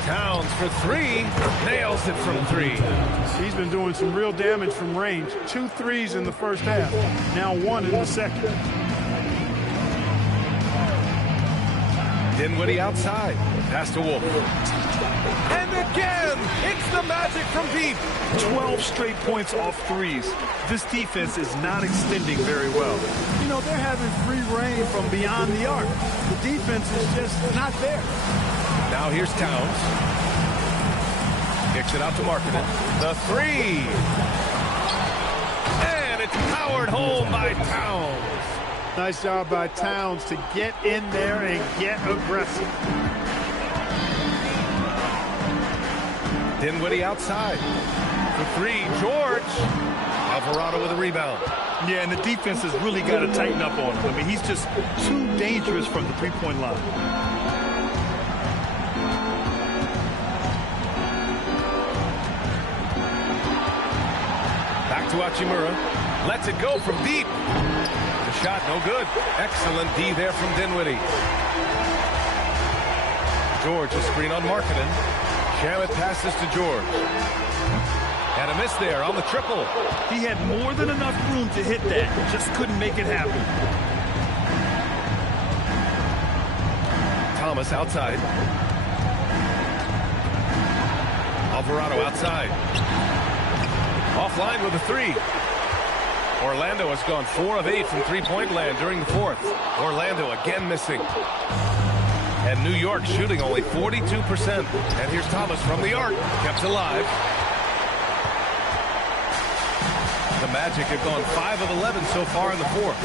Towns for 3. Nails it from 3. He's been doing some real damage from range. 2 threes in the first half. Now 1 in the second. Dinwiddie outside. Pass to Wolf. And again, it's the Magic from deep. 12 straight points off threes. This defense is not extending very well. You know, they're having free reign from beyond the arc. The defense is just not there. Now here's Towns. Kicks it out to Markkanen. The 3. And it's powered home by Towns. Nice job by Towns to get in there and get aggressive. Dinwiddie outside. For 3, George. Alvarado with a rebound. Yeah, and the defense has really got to tighten up on him. I mean, he's just too dangerous from the three-point line. Back to Hachimura. Lets it go from deep. The shot no good. Excellent D there from Dinwiddie. George, a screen on Markkanen. Shamet passes to George. And a miss there on the triple. He had more than enough room to hit that. Just couldn't make it happen. Thomas outside. Alvarado outside. Offline with a 3. Orlando has gone 4 of 8 from three-point land during the fourth. Orlando again missing. And New York shooting only 42%. And here's Thomas from the arc. Kept alive. The Magic have gone 5 of 11 so far in the fourth.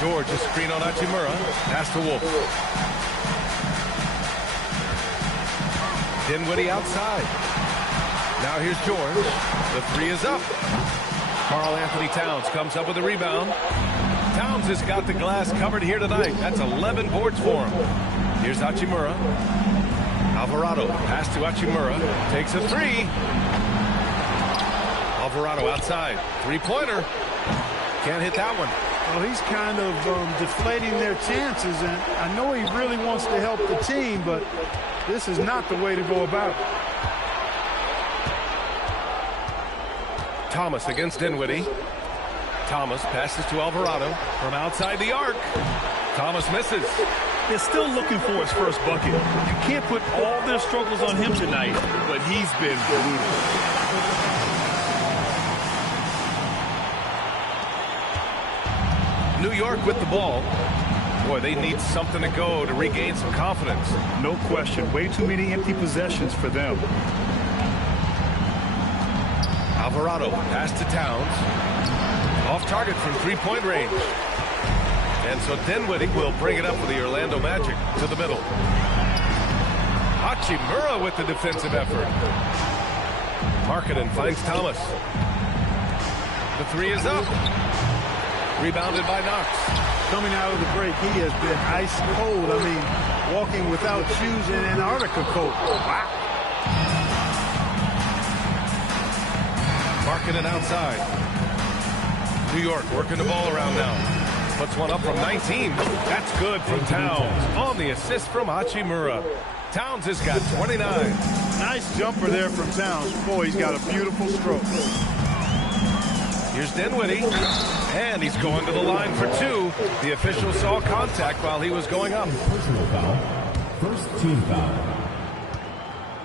George, a screen on Hachimura. Pass to Wolf. Dinwiddie outside. Now here's George. The 3 is up. Karl-Anthony Towns comes up with a rebound. Towns has got the glass covered here tonight. That's 11 boards for him. Here's Hachimura. Alvarado, pass to Hachimura. Takes a 3. Alvarado outside. 3-pointer. Can't hit that one. Well, he's kind of deflating their chances, and I know he really wants to help the team, but this is not the way to go about it. Thomas against Dinwiddie. Thomas passes to Alvarado from outside the arc. Thomas misses. They're still looking for his first bucket. You can't put all their struggles on him tonight, but he's been brutal. New York with the ball. Boy, they need something to go to regain some confidence. No question. Way too many empty possessions for them. Alvarado, pass to Towns. Off target from three-point range. And so Dinwiddie will bring it up for the Orlando Magic to the middle. Hachimura with the defensive effort. Markkanen finds Thomas. The three is up. Rebounded by Knox. Coming out of the break, he has been ice cold. I mean, walking without shoes in Antarctica cold. Wow. Markkanen outside. New York working the ball around now. Puts one up from 19. That's good from Towns. On the assist from Hachimura. Towns has got 29. Nice jumper there from Towns. Boy, he's got a beautiful stroke. Here's Dinwiddie. And he's going to the line for two. The official saw contact while he was going up. Personal foul. First team foul.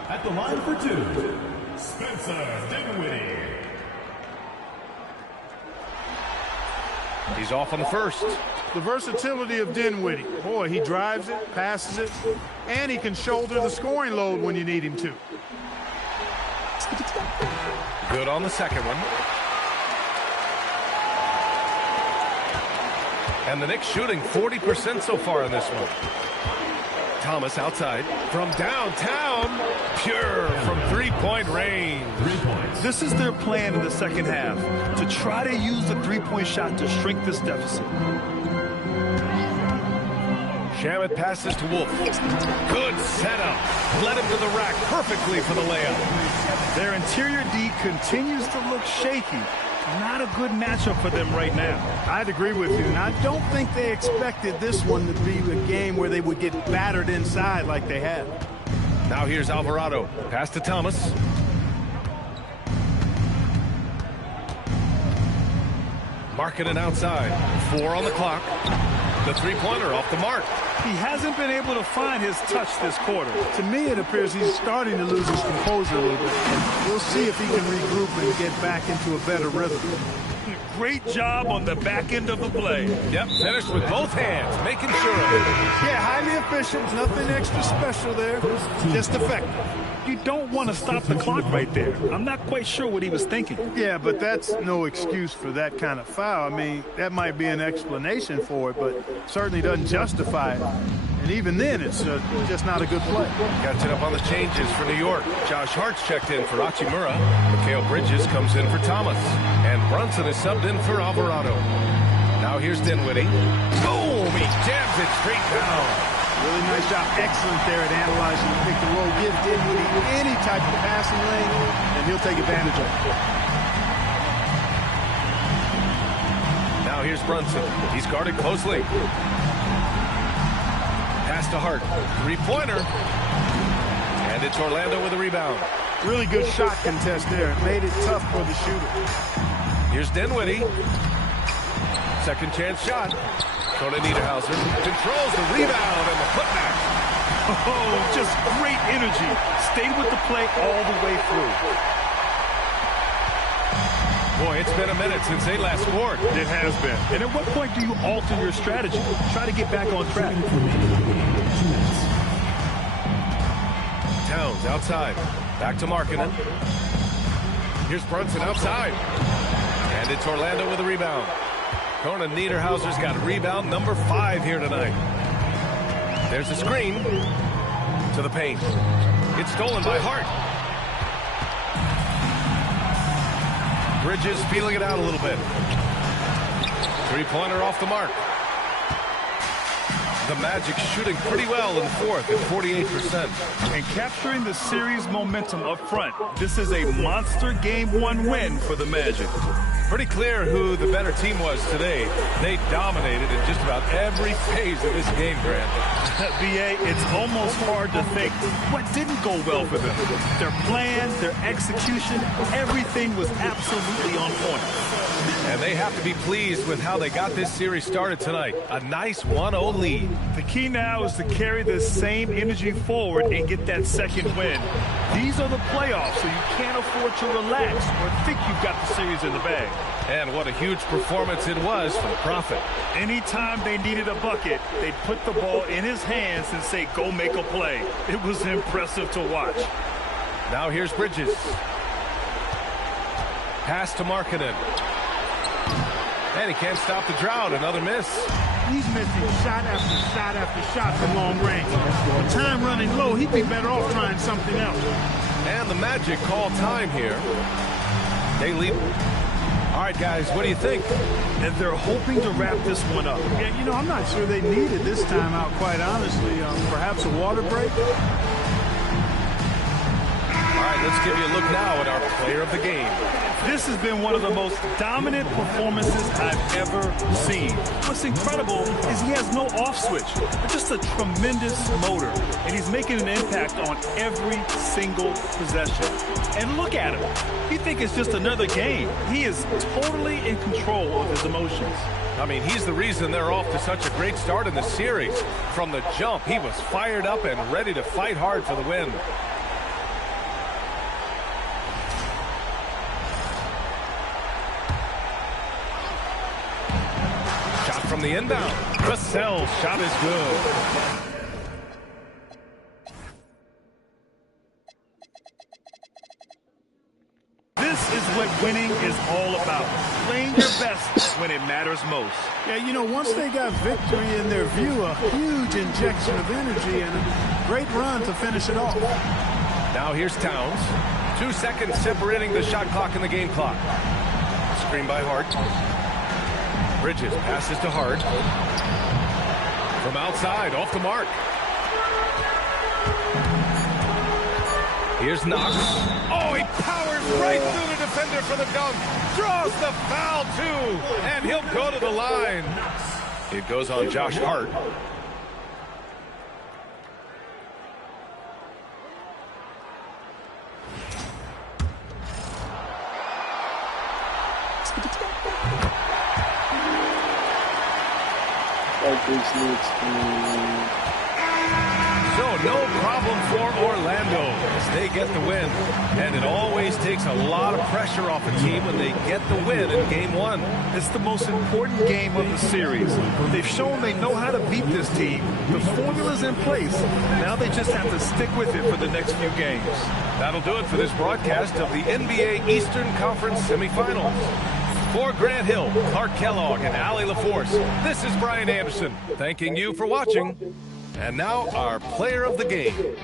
At the line for two, Spencer Dinwiddie. He's off on the first. The versatility of Dinwiddie. Boy, he drives it, passes it, and he can shoulder the scoring load when you need him to. Good on the second one. And the Knicks shooting 40% so far in this one. Thomas outside from downtown. Pure from three-point range. 3 points. This is their plan in the second half, to try to use the three-point shot to shrink this deficit. Shamet passes to Wolf. Good setup. Led him to the rack perfectly for the layup. Their interior D continues to look shaky. Not a good matchup for them right now. I'd agree with you, and I don't think they expected this one to be a game where they would get battered inside like they had. Now here's Alvarado. Pass to Thomas. Markkanen outside. 4 on the clock. The three-pointer off the mark. He hasn't been able to find his touch this quarter. To me, it appears he's starting to lose his composure a little bit. We'll see if he can regroup and get back into a better rhythm. Great job on the back end of the play. Yep, finished with both hands, making sure of it. Yeah, highly efficient. Nothing extra special there. Just effective. You don't want to stop the clock right there. I'm not quite sure what he was thinking. Yeah, but that's no excuse for that kind of foul. I mean, that might be an explanation for it, but certainly doesn't justify it. And even then, it's just not a good play. Catching up on the changes for New York. Josh Hart's checked in for Hachimura. Mikal Bridges comes in for Thomas. And Brunson is subbed in for Alvarado. Now here's Dinwiddie. Boom! He jams it straight down. Really nice job. Excellent there at analyzing the pick and roll. Give Dinwiddie any type of passing lane, and he'll take advantage of it. Now here's Brunson. He's guarded closely. Pass to Hart. Three-pointer. And it's Orlando with a rebound. Really good shot contest there. It made it tough for the shooter. Here's Dinwiddie. Second chance shot. Conan Niederhauser controls the rebound and the putback. Oh, just great energy. Stayed with the play all the way through. Boy, it's been a minute since they last scored. It has been. And at what point do you alter your strategy? Try to get back on track. Towns outside. Back to Markkanen. Here's Brunson outside. And it's Orlando with a rebound. Conan Niederhauser's got rebound number 5 here tonight. There's a screen to the paint. It's stolen by Hart. Bridges feeling it out a little bit. Three-pointer off the mark. The Magic shooting pretty well in fourth at 48%. And capturing the series momentum up front. This is a monster Game 1 win for the Magic. Pretty clear who the better team was today. They dominated in just about every phase of this game, Grant. BA, it's almost hard to think what didn't go well for them. Their plan, their execution, everything was absolutely on point. And they have to be pleased with how they got this series started tonight. A nice 1-0 lead. The key now is to carry this same energy forward and get that second win. These are the playoffs, so you can't afford to relax or think you've got the series in the bag. And what a huge performance it was for the Prophet. Anytime they needed a bucket, they'd put the ball in his hands and say, go make a play. It was impressive to watch. Now here's Bridges. Pass to Markkanen. And he can't stop the drought. Another miss. He's missing shot after shot after shot from long range. With time running low, he'd be better off trying something else. And the Magic call time here. They lead. All right, guys, what do you think? And they're hoping to wrap this one up. Yeah, you know, I'm not sure they needed this timeout, quite honestly. Perhaps a water break? All right, let's give you a look now at our player of the game. This has been one of the most dominant performances I've ever seen. What's incredible is he has no off switch, just a tremendous motor, and he's making an impact on every single possession. And look at him. You think it's just another game. He is totally in control of his emotions. I mean, he's the reason they're off to such a great start in the series. From the jump, he was fired up and ready to fight hard for the win. From the inbound. Vassell's shot is good. This is what winning is all about. Playing your best when it matters most. Yeah, you know, once they got victory in their view, a huge injection of energy and a great run to finish it off. Now here's Towns. 2 seconds separating the shot clock and the game clock. Screen by Hart. Bridges passes to Hart. From outside, off the mark. Here's Knox. Oh, he powers right through the defender for the dunk. Draws the foul, too. And he'll go to the line. It goes on Josh Hart. So no problem for Orlando as they get the win. And it always takes a lot of pressure off a team when they get the win in game one. It's the most important game of the series. They've shown they know how to beat this team. The formula's in place. Now they just have to stick with it for the next few games. That'll do it for this broadcast of the NBA Eastern Conference semifinals. For Grant Hill, Clark Kellogg, and Allie LaForce, this is Brian Anderson, thanking you for watching. And now, our player of the game.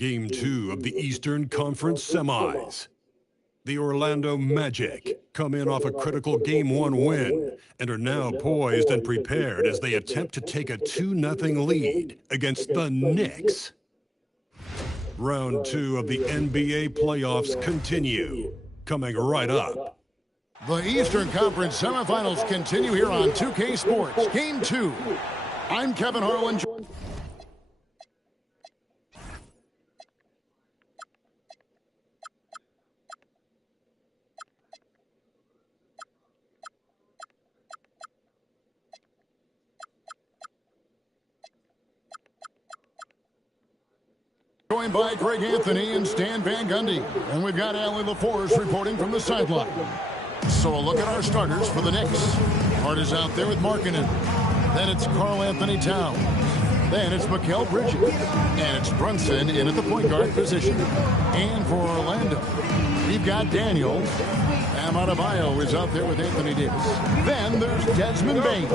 Game 2 of the Eastern Conference Semis. The Orlando Magic come in off a critical Game 1 win and are now poised and prepared as they attempt to take a 2-0 lead against the Knicks. Round 2 of the NBA playoffs continue, coming right up. The Eastern Conference semifinals continue here on 2K Sports. Game 2. I'm Kevin Harlan. Joined by Greg Anthony and Stan Van Gundy. And we've got Allie LaForce reporting from the sideline. So a look at our starters for the Knicks. Hart is out there with Markkanen. Then it's Karl Anthony Towns. Then it's Mikal Bridges. And it's Brunson in at the point guard position. And for Orlando, we've got Daniels. Bam Adebayo is out there with Anthony Davis. Then there's Desmond Bane.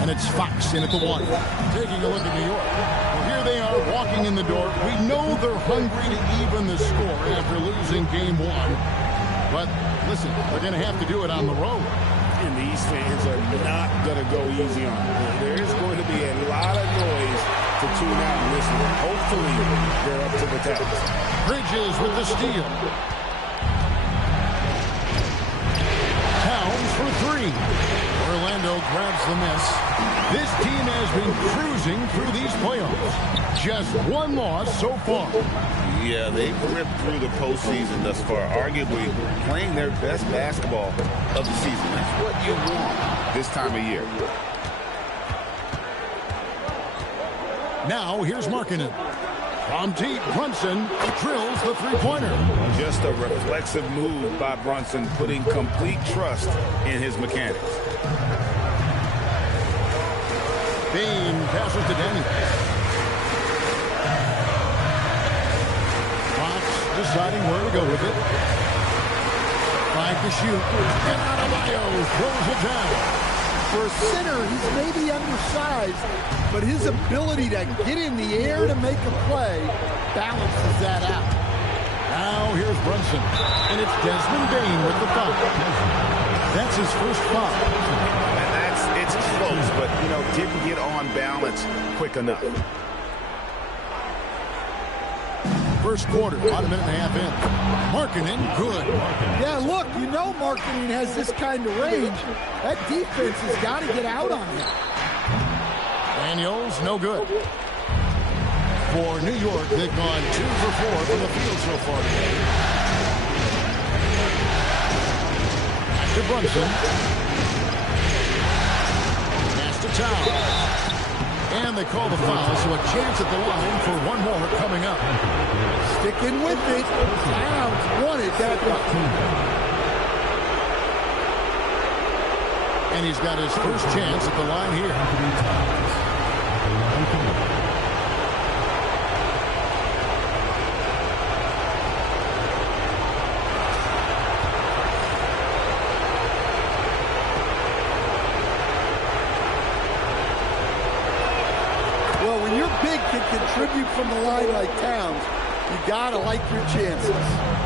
And it's Fox in at the 1. Taking a look at New York. Well, here they are walking in the door. We know they're hungry to even the score after losing Game 1. But listen, they're going to have to do it on the road. And these fans are not going to go easy on them. There is going to be a lot of noise to tune out and listen. Hopefully, they're up to the task. Bridges with the steal. Towns for 3. Orlando grabs the miss. This team has been cruising through these playoffs. Just one loss so far. Yeah, they've ripped through the postseason thus far, arguably playing their best basketball of the season. That's what you want this time of year. Now, here's Markkanen. From deep, Brunson drills the three-pointer. Just a reflexive move by Brunson, putting complete trust in his mechanics. Bane passes to Daniels. Deciding where to go with it. 5 to shoot. And Adebayo throws it down. For a center, he's maybe undersized, but his ability to get in the air to make a play balances that out. Now here's Brunson. And it's Desmond Bane with the foul. That's his first foul. And it's close, but, didn't get on balance quick enough. First quarter, about a minute and a half in. Markkanen, good. Yeah, look, Markkanen has this kind of range. That defense has got to get out on him. Daniels, no good. For New York, they've gone 2 for 4 from the field so far today. Back to Brunson. Pass to Towns. And they call the foul, so a chance at the line for one more coming up. Sticking with it. Towns wanted that one. And he's got his first chance at the line here. Contribute from the line like Towns, you gotta like your chances.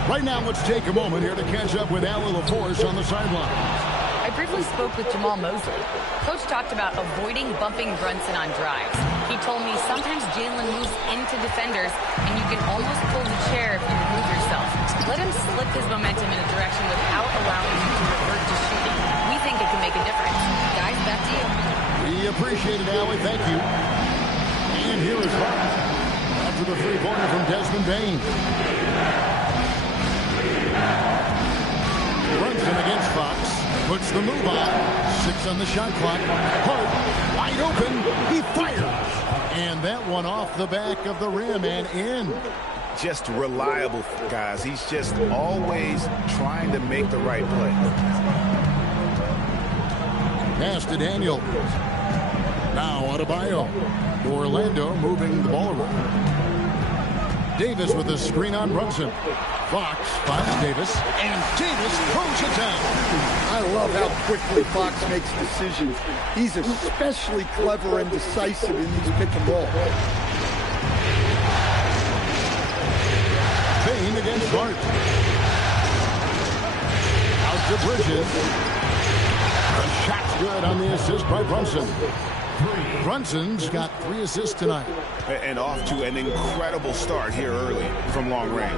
Right now, let's take a moment here to catch up with Allie LaForce on the sideline. I briefly spoke with Jamal Mosley. Coach talked about avoiding bumping Brunson on drives. He told me sometimes Jalen moves into defenders, and you can almost pull the chair if you remove yourself. Let him slip his momentum in a direction without allowing you to revert to shooting. We think it can make a difference. Guys, back to you. We appreciate it, Allie. Thank you. And here is Fox. After the three-pointer from Desmond Bane. Brunson against Fox. Puts the move on. 6 on the shot clock. Hart, wide open. He fires. And that one off the back of the rim and in. Just reliable, guys. He's just always trying to make the right play. Pass to Daniels. Now Adebayo. Orlando moving the ball around. Davis with a screen on Brunson. Fox finds Davis, and Davis throws it down. I love how quickly Fox makes decisions. He's especially clever and decisive in these pick and roll. Hart. Out to Bridges. The shot's good on the assist by Brunson. Brunson's got 3 assists tonight. And off to an incredible start here early from long range.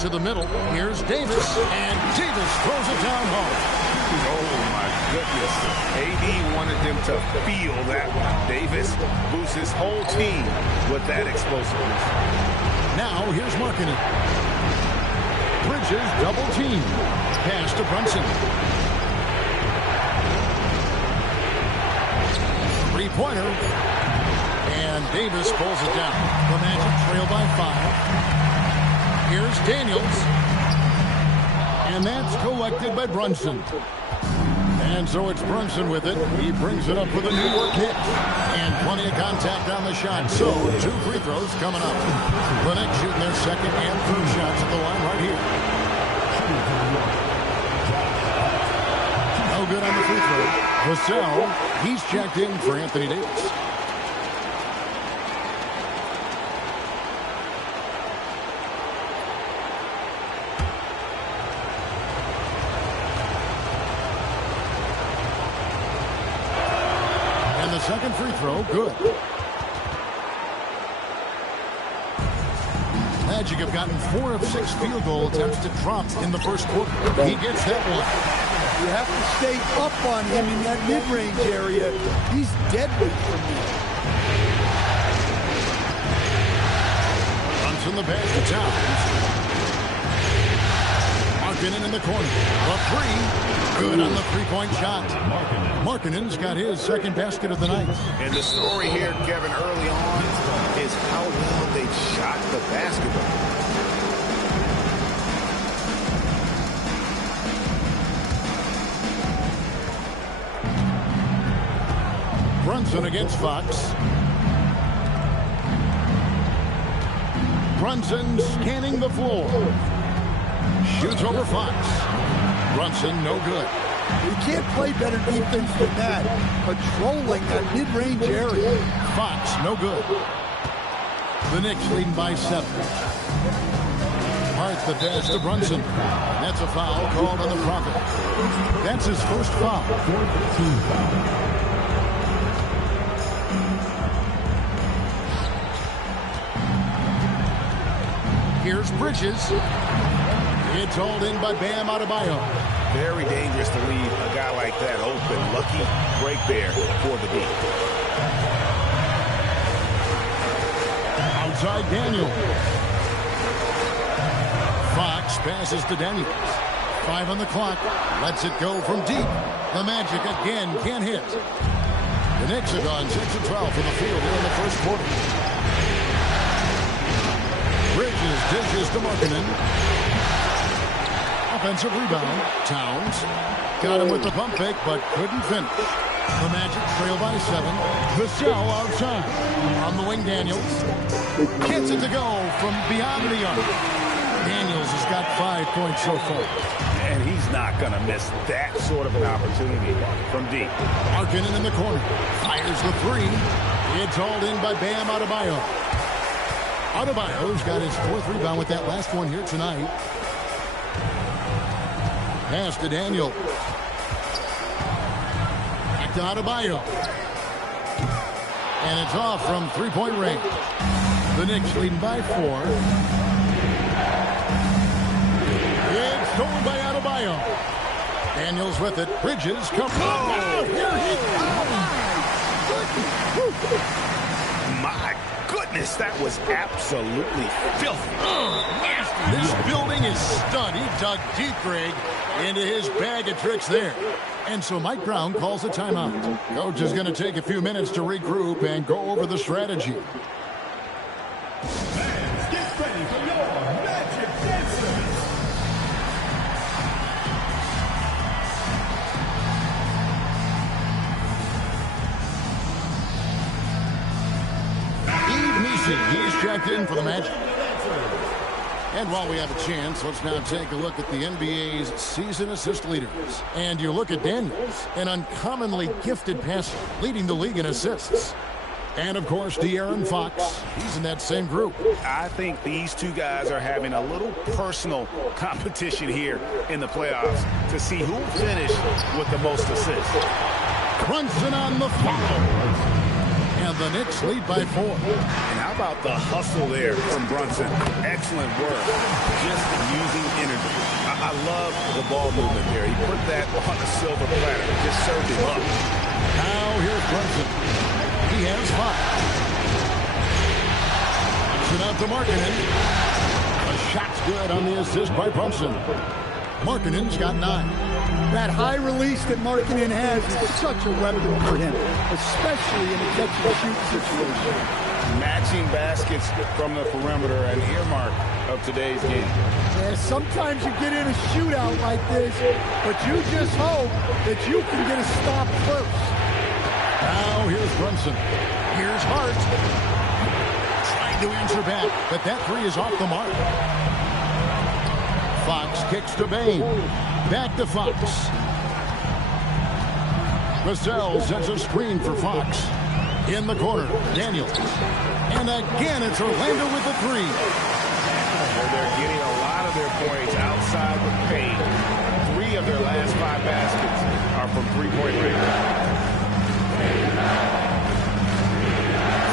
To the middle, here's Davis, and Davis throws it down home. Oh, my goodness. AD wanted them to feel that one. Davis boosts his whole team with that explosiveness. Now, here's Markkanen. Bridges double team. Pass to Brunson. Three-pointer. And Davis pulls it down. The Magic trail by 5. Here's Daniels. And that's collected by Brunson. And so it's Brunson with it. He brings it up with a New York hit. And plenty of contact on the shot. So 2 free throws coming up. The Knicks shooting their second and third shots at the line right here. No good on the free throw. Vassell, he's checked in for Anthony Davis. Second free throw, good. Magic have gotten 4 of 6 field goal attempts to drop in the first quarter. He gets that one. You have to stay up on him in that mid-range area. He's deadly from there. Brunson the pass to Towns. Markkanen in the corner. A 3. Good on the three-point shot. Markkanen's got his second basket of the night. And the story here, Kevin, early on is how well they shot the basketball. Brunson against Fox. Brunson scanning the floor. Shoots over Fox. Brunson, no good. You can't play better defense than that. Controlling that mid-range area. Fox, no good. The Knicks leading by 7. Hart the pass to Brunson. That's a foul called on the Prophet. That's his first foul. Here's Bridges. It's hauled in by Bam Adebayo. Very dangerous to leave a guy like that open. Lucky break there for the D. Outside Daniels. Fox passes to Daniels. 5 on the clock. Lets it go from deep. The Magic again can't hit. The Knicks have gone 6 of 12 from the field here in the first quarter. Bridges dishes to Markkanen. Offensive rebound. Towns got him with the pump fake, but couldn't finish. The Magic trail by 7. Vassell outside. On the wing, Daniels. Gets it to go from beyond the arc. Daniels has got 5 points so far. And he's not going to miss that sort of an opportunity from deep. Markkanen in the corner. Fires the 3. It's hauled in by Bam Adebayo. Adebayo's got his 4th rebound with that last one here tonight. Pass to Daniel. Back to Adebayo. And it's off from 3-point range. The Knicks leading by 4. It's stolen by Adebayo. Daniels with it. Bridges comes. Oh, here he comes. My goodness, that was absolutely filthy. This building is stunned. He dug deep, Greg, into his bag of tricks there. And so Mike Brown calls a timeout. Coach is going to take a few minutes to regroup and go over the strategy. Fans, get ready for your Magic Dancers. He's checked in for the Magic. And while we have a chance, let's now take a look at the NBA's season assist leaders. And you look at Daniels, an uncommonly gifted passer, leading the league in assists. And, of course, De'Aaron Fox. He's in that same group. I think these two guys are having a little personal competition here in the playoffs to see who will finish with the most assists. Brunson on the follow. And the Knicks lead by 4. And how about the hustle there from Brunson? Excellent work. Just using energy. I love the ball movement there. He put that on a silver platter. Just served him up. Now here's Brunson. He has 5. Brunson out to Markkanen. The shot's good on the assist by Brunson. Markkanen's got 9. That high release that Markkanen has is such a weapon for him, especially in a catch-and-shoot situation. Matching baskets from the perimeter, an earmark of today's game. Yeah, sometimes you get in a shootout like this, but you just hope that you can get a stop first. Now here's Brunson. Here's Hart. Trying to answer back, but that 3 is off the mark. Fox kicks to Bane. Back to Fox. Vassell sends a screen for Fox. In the corner, Daniels. And again, it's Orlando with the 3. They're getting a lot of their points outside the paint. 3 of their last 5 baskets are from three-point range.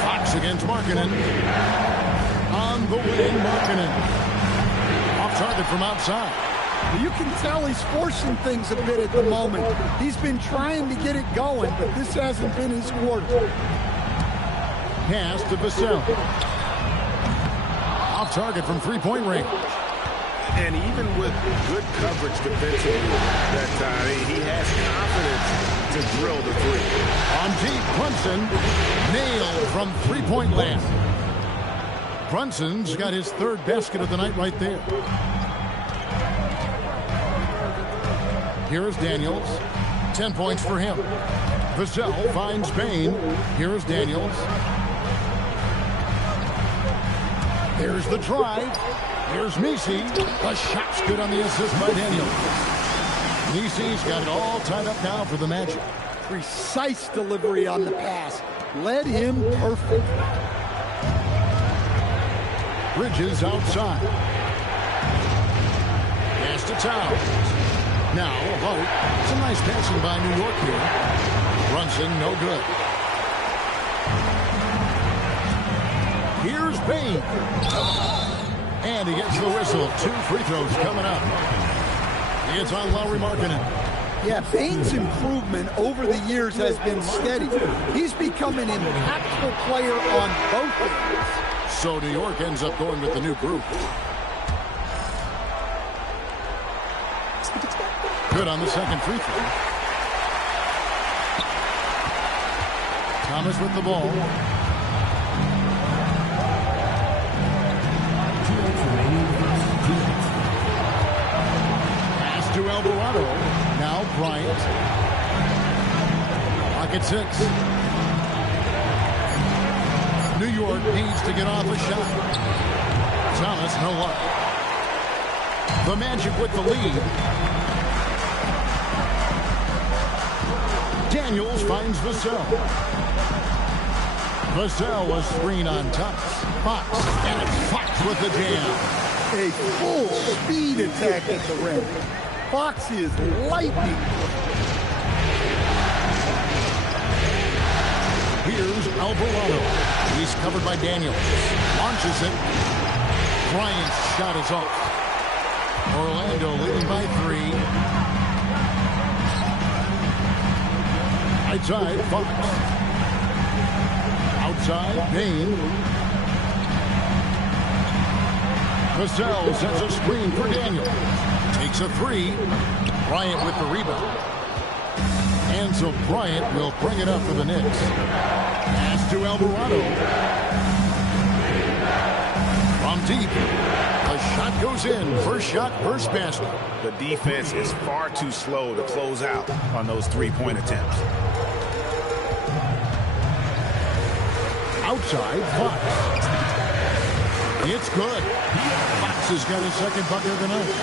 Fox against Markkanen. On the wing, Markkanen. Off target from outside. You can tell he's forcing things a bit at the moment. He's been trying to get it going, but this hasn't been his quarter. Pass to Vassell. Off target from three-point range. And even with good coverage defensively that time, he has confidence to drill the 3. On deep, Brunson nailed from three-point land. Brunson's got his 3rd basket of the night right there. Here is Daniels. 10 points for him. Vassell finds Bane. Here is Daniels. There's the drive. Here's Messi. The shot's good on the assist by Daniels. Messi's got it all tied up now for the Magic. Precise delivery on the pass. Led him perfect. Bridges outside. Pass to Towns. Now, Hart. Some nice passing by New York here. Brunson, no good. Here's Bane. And he gets the whistle. 2 free throws coming up. It's on Lauri Markkanen. Yeah, Bane's improvement over the years has been steady. He's become an impactful player on both ends. So New York ends up going with the new group. Good on the second free throw. Thomas with the ball. Pass to Alvarado. Now Bryant. Pocket 6. New York needs to get off a shot. Thomas, no luck. The Magic with the lead. Daniels finds Vassell. Vassell was screen on top. Fox, and it's Fox with the jam. A full speed attack at the rim. Fox is lightning. Here's Alvarado. He's covered by Daniels. Launches it. Bryant's shot is off. Orlando leading by 3. Outside, Fox. Outside, Bane. Vassell sends a screen for Daniel. Takes a 3. Bryant with the rebound. And so Bryant will bring it up for the Knicks. Pass to Alvarado. From deep. The shot goes in. First shot, first basket. The defense is far too slow to close out on those three-point attempts. Outside, Fox. It's good. Fox has got his second bucket of the night.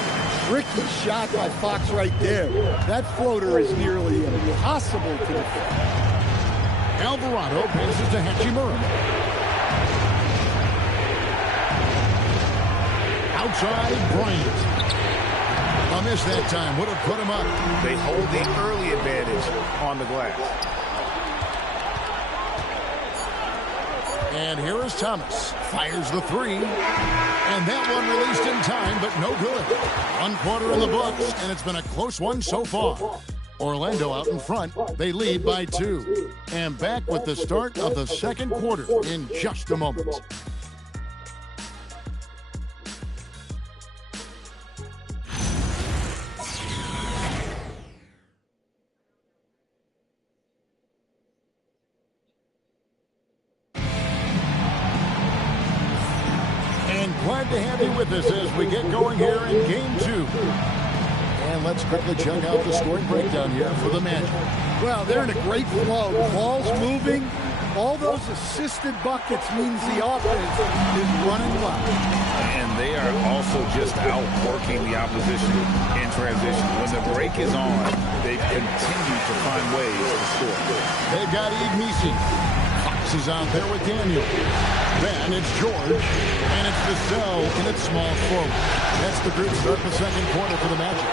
Tricky shot by Fox right there. That floater is nearly impossible to defend. Alvarado passes to Hachimura. Outside, Bryant. A miss that time. Would have put him up. They hold the early advantage on the glass. And here is Thomas. Fires the three. And that one released in time, but no good. 1 quarter in the books, and it's been a close one so far. Orlando out in front. They lead by 2. And back with the start of the second quarter in just a moment. Glad to have you with us as we get going here in Game 2. And let's quickly check out the scoring breakdown here for the Magic. Well, they're in a great flow. The ball's moving. All those assisted buckets means the offense is running well. And they are also just outworking the opposition in transition. When the break is on, they continue to find ways to score. They've got Yves Missi. Fox is out there with Daniel. Then it's George, and it's Vassell in its small forward. That's the group start the second quarter for the Magic.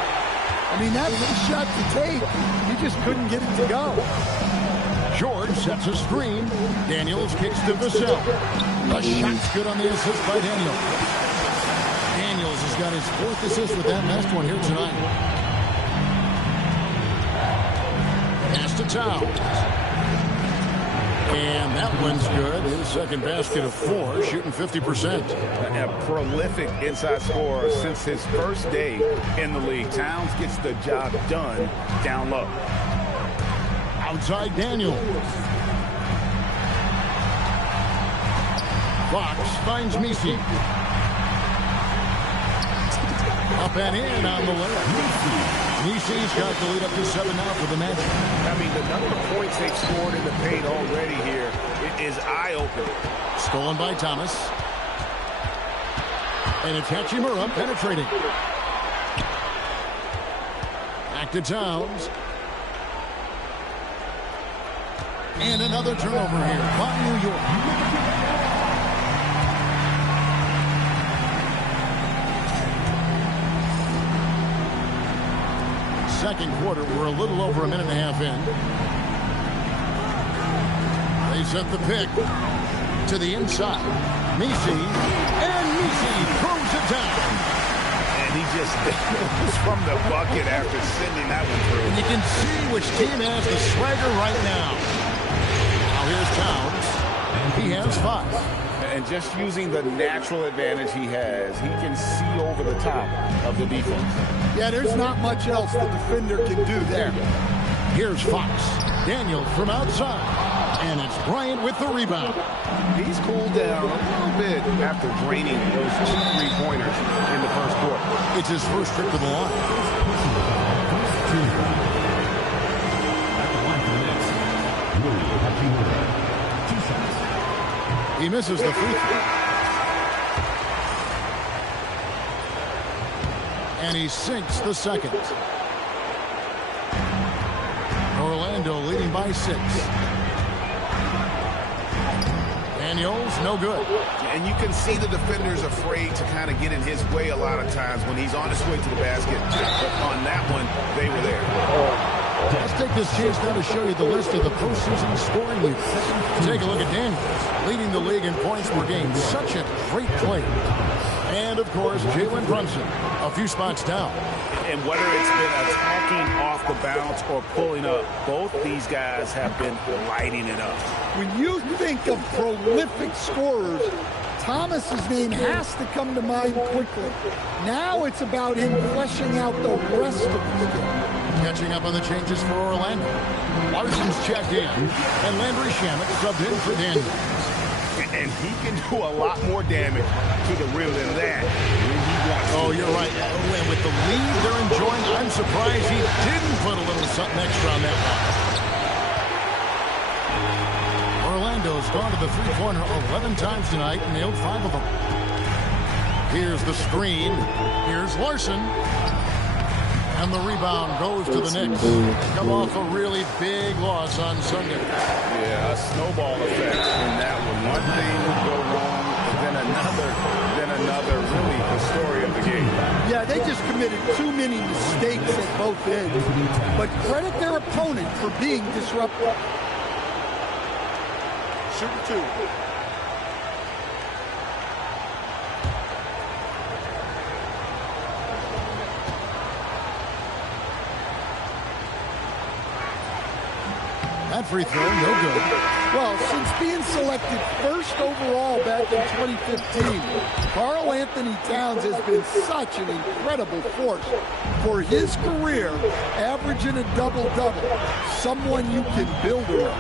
I mean, that's a shot to take. He just couldn't get it to go. George sets a screen. Daniels kicks to Vassell. The shot's good on the assist by Daniels. Daniels has got his 4th assist with that last one here tonight. Pass to Towns. And that one's good. His second basket of 4, shooting 50%. A prolific inside scorer since his first day in the league. Towns gets the job done down low. Outside Daniels. Fox finds Missi. Up and in on the left. Missi's got the lead up to 7 now for the Magic. I mean, the number of points they've scored in the paint already here is eye-opening. Stolen by Thomas. And it's Hachimura penetrating. Back to Towns. And another turnover here by New York. Second quarter, we're a little over a minute and a half in. They set the pick to the inside. Missi, and Missi throws it down. And he just goes from the bucket after sending that one through. And you can see which team has the swagger right now. Now here's Towns. He has 5. And just using the natural advantage he has, he can see over the top of the defense. Yeah, there's not much else the defender can do there. Here's Fox. Daniel from outside. And it's Bryant with the rebound. He's cooled down a little bit after draining those 2 3-pointers in the first quarter. It's his first trip to the line. He misses the free throw. And he sinks the second. Orlando leading by 6. Daniels, no good. And you can see the defenders afraid to kind of get in his way a lot of times when he's on his way to the basket. But on that one, they were there. Let's take this chance now to show you the list of the postseason scoring leaders. Take a look at Daniels, leading the league in points per game. Such a great player. And, of course, Jalen Brunson, a few spots down. And whether it's been attacking off the bounce or pulling up, both these guys have been lighting it up. When you think of prolific scorers, Thomas's name has to come to mind quickly. Now it's about him fleshing out the rest of the game. Catching up on the changes for Orlando. Larson's checked in, and Landry Shamet subbed in for Daniels. And he can do a lot more damage to the rim than that when he wants to. Oh, you're right. And with the lead they're enjoying, I'm surprised he didn't put a little something extra on that one. Orlando's gone to the three-pointer 11 times tonight and nailed 5 of them. Here's the screen. Here's Larson. And the rebound goes to the Knicks. Come off a really big loss on Sunday. Yeah, a snowball effect in that one. One thing would go wrong, then another. Really the story of the game. Yeah, they just committed too many mistakes at both ends. But credit their opponent for being disruptive. Shooting two. That free throw, no good. Well, since being selected first overall back in 2015, Karl Anthony Towns has been such an incredible force. For his career, averaging a double-double, someone you can build around.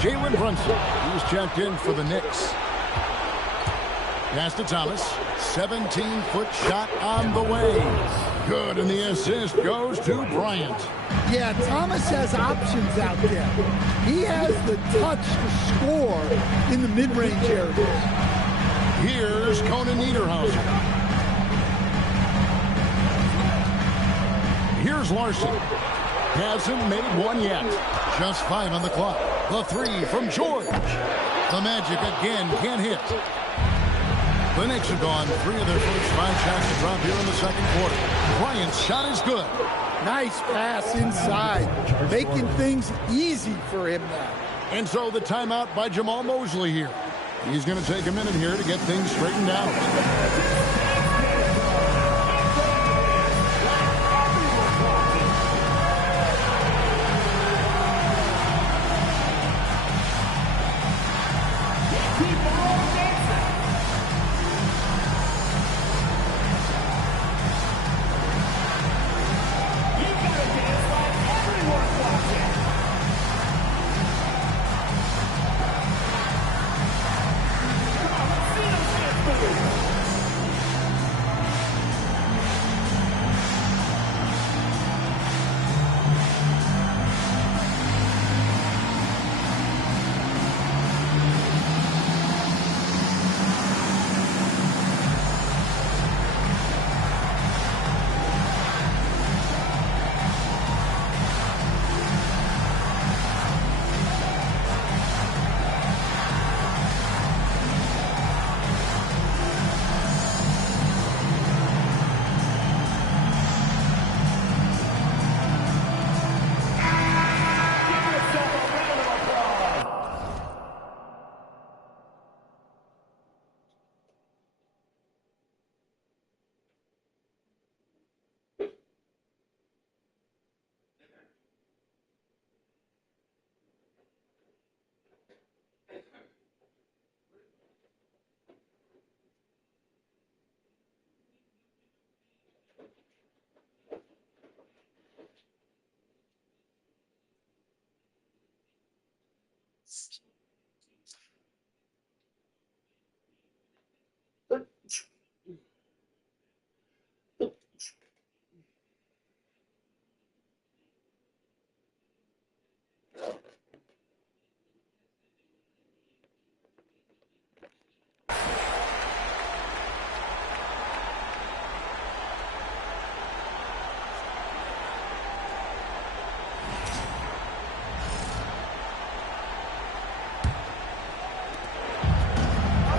Jalen Brunson, he's checked in for the Knicks. Pass to Thomas. 17-foot shot on the way. Good, and the assist goes to Bryant. Yeah, Thomas has options out there. He has the touch to score in the mid-range areas. Here's Conan Niederhauser. Here's Larson. Hasn't made one yet. Just 5 on the clock. The three from George. The Magic again can't hit. The Knicks have gone 3 of their first 5 shots to drop here in the second quarter. Bryant's shot is good. Nice pass inside, making things easy for him now. And so the timeout by Jamal Mosley here. He's going to take a minute here to get things straightened out.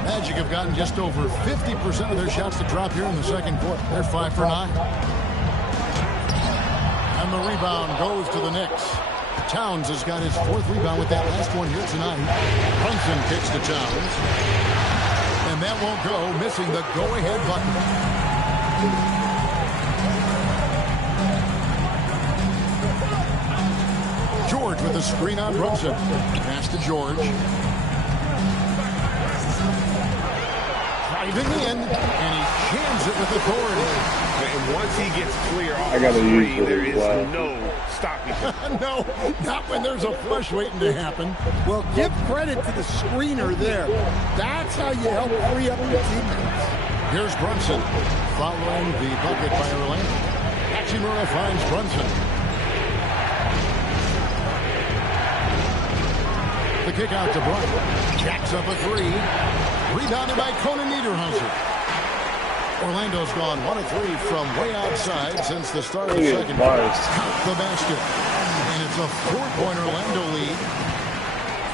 Magic have gotten just over 50% of their shots to drop here in the second quarter. They're 5 for 9. And the rebound goes to the Knicks. Towns has got his 4th rebound with that last one here tonight. Brunson kicks to Towns. And that won't go, missing the go-ahead button. George with a screen on Brunson. Pass to George. Driving in, and he jams it with authority. And once he gets clear off the screen, there is no stopping him. No, not when there's a flush waiting to happen. Well, give credit to the screener there. That's how you help free up your teammates. Here's Brunson, following the bucket by Orlando. Hachimura finds Brunson. The kick out to Bryant. Jacks up a 3. Rebounded by Conan Niederhauser. Orlando's gone 1 of 3 from way outside since the start of the second quarter. Count the basket. And it's a 4-point Orlando lead.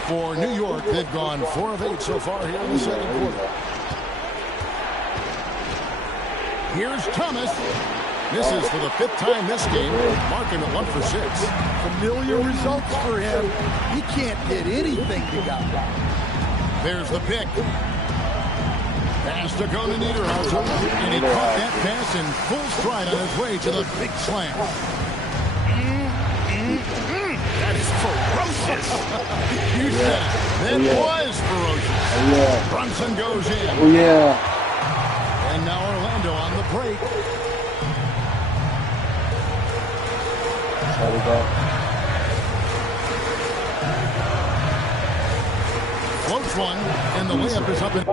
For New York, they've gone 4 of 8 so far here in the second quarter. Here's Thomas. This is for the 5th time this game, marking it 1 for 6. Familiar results for him. He can't get anything together. There's the pick. Pass to Conan Niederhauser, and he caught that pass in full stride on his way to the big slam. That is ferocious. You said it. That was ferocious. Brunson goes in. And now Orlando on the break. Floats one, and the layup is up in.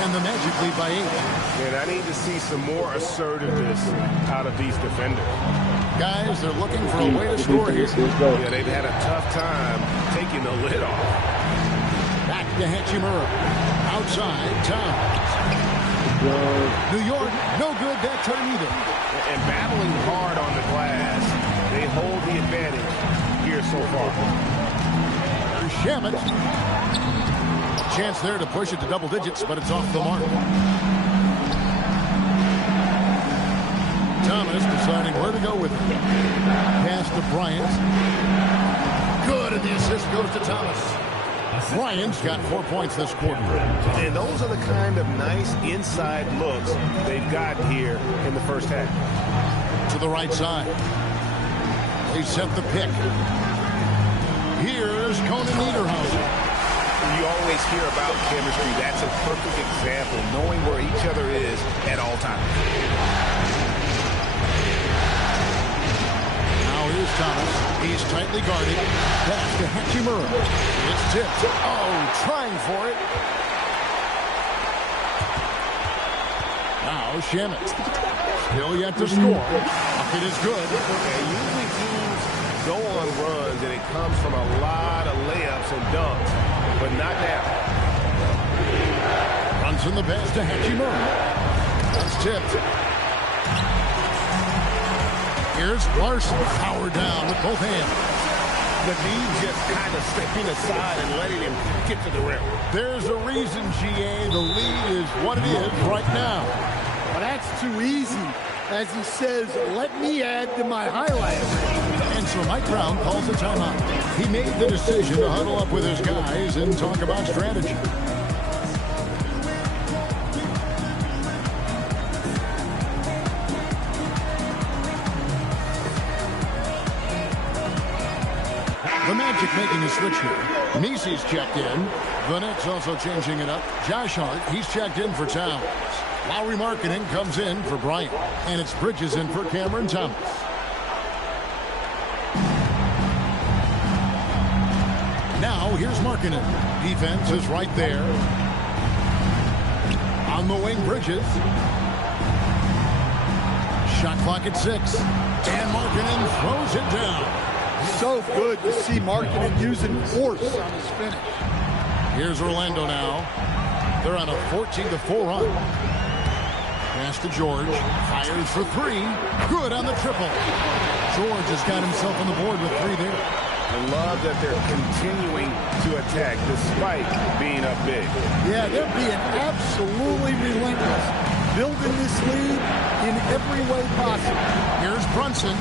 And the Magic lead by 8. Man, I need to see some more assertiveness out of these defenders. Guys, they're looking for a way to score here. Yeah, they've had a tough time taking the lid off. Back to Hachimura. Outside, Towns. New York, no good that time either. And battling hard on the glass, they hold the advantage here so far. There's Shamet. Chance there to push it to double digits, but it's off the mark. Thomas deciding where to go with it. Pass to Bryant. Good, and the assist goes to Thomas. Bryant's got 4 points this quarter. And those are the kind of nice inside looks they've gotten here in the first half. To the right side. They set the pick. Here's Conan Niederhauser. You always hear about chemistry. That's a perfect example, knowing where each other is at all times. Now here's Thomas. He's tightly guarded. Pass to Hachimura. It's tipped. Oh, trying for it. Now Shamet. Still yet to score. It is good. And usually teams go on runs, and it comes from a lot of layups and dunks. But not now. Brunson the pass to Hachimura. That's tipped. Here's Larson. Power down with both hands. The knee just kind of stepping aside and letting him get to the rim. There's a reason, GA. The lead is what it is right now. Well, that's too easy. As he says, let me add to my highlights. And so Mike Brown calls a timeout. He made the decision to huddle up with his guys and talk about strategy. The Magic making a switch here. Mesey's checked in. The Nets also changing it up. Josh Hart, he's checked in for Towns. Lowry Markkanen comes in for Bryant. And it's Bridges in for Cameron Thomas. Now, here's Markkanen. Defense is right there. On the wing, Bridges. Shot clock at 6. And Markkanen throws it down. So good to see Markkanen using force on his finish. Here's Orlando now. They're on a 14-4 run. Pass to George. Fires for three. Good on the triple. George has got himself on the board with three there. I love that they're continuing to attack despite being up big. Yeah, they're being absolutely relentless, building this lead in every way possible. Here's Brunson.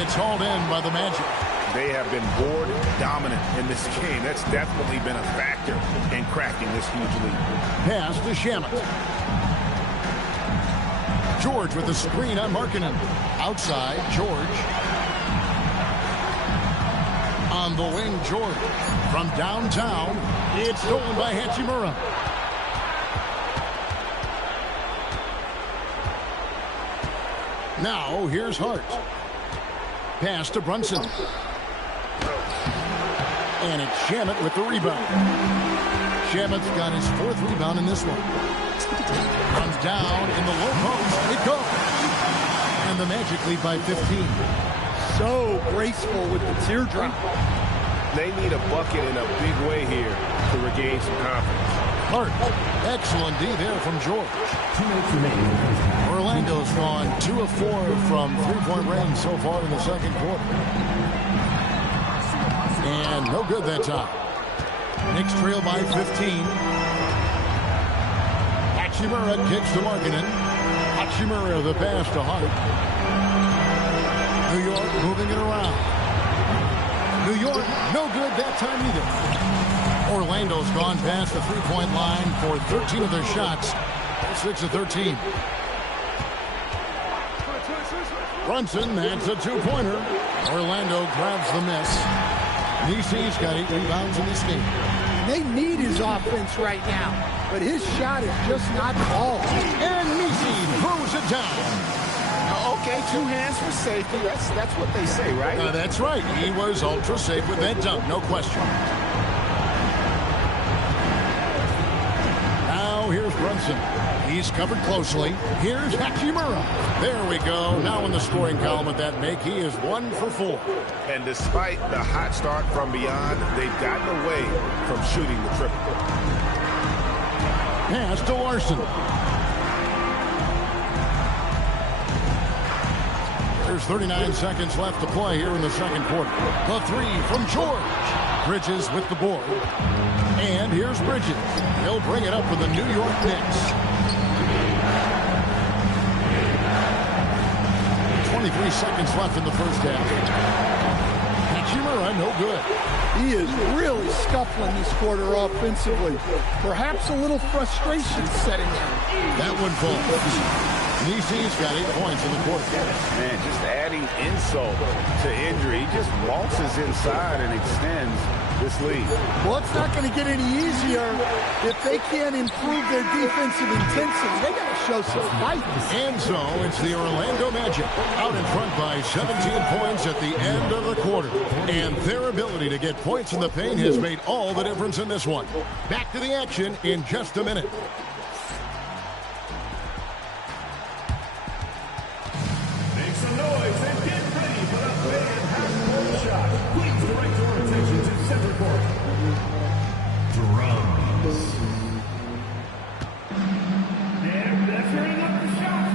It's hauled in by the Magic. They have been board dominant in this game. That's definitely been a factor in cracking this huge lead. Pass to Shamet. George with the screen on Markkanen. Outside, George. On the wing, George. From downtown, it's stolen by Hachimura. Now, here's Hart. Pass to Brunson. And it's Shamet with the rebound. Shamet's got his fourth rebound in this one. Comes down in the low post. It goes. And the Magic lead by 15. So graceful with the teardrop. They need a bucket in a big way here to regain some confidence. Hart. Excellent D there from George. Orlando's gone 2 of 4 from three-point range so far in the second quarter. And no good that time. Knicks trail by 15. Hachimura kicks to Markkanen. Hachimura the pass to Hart. New York moving it around. New York, no good that time either. Orlando's gone past the three-point line for 13 of their shots. 6 of 13. Brunson, that's a two-pointer. Orlando grabs the miss. Nisi's got 8 rebounds in this game. They need his offense right now, but his shot is just not called. And Nisi throws it down. Okay, 2 hands for safety. That's what they say, right? That's right. He was ultra safe with that dunk, no question. Now here's Brunson. He's covered closely. Here's Hachimura. There we go. Now in the scoring column with that make, he is 1 for 4. And despite the hot start from beyond, they've gotten away from shooting the triple. Pass to Larson. There's 39 seconds left to play here in the second quarter. The three from George. Bridges with the board. And here's Bridges. He'll bring it up for the New York Knicks. 23 seconds left in the first half. Hachimura, no good. He is really scuffling this quarter offensively. Perhaps a little frustration setting in. That one falls. Nisi's got 8 points in the quarter. Man, just adding insult to injury. He just waltzes inside and extends this lead. Well, it's not going to get any easier if they can't improve their defensive intensity. They got to show some fight. And so it's the Orlando Magic out in front by 17 points at the end of the quarter. And their ability to get points in the paint has made all the difference in this one. Back to the action in just a minute. Noise and get ready for the big half-court shot. Please direct your attention to center court. Drums. They're turning up the shot.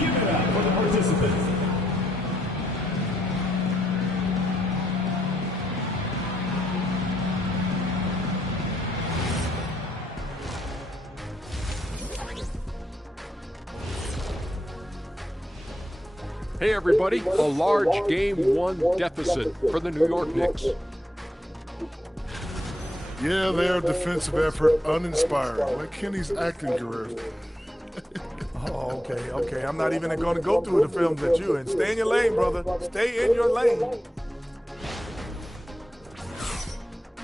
Give it up for the participants. Hey, everybody. A large Game 1 deficit for the New York Knicks. Yeah, their defensive effort uninspiring, like Kenny's acting career. Oh, okay. I'm not even going to go through the films that you're in. Stay in your lane, brother. Stay in your lane.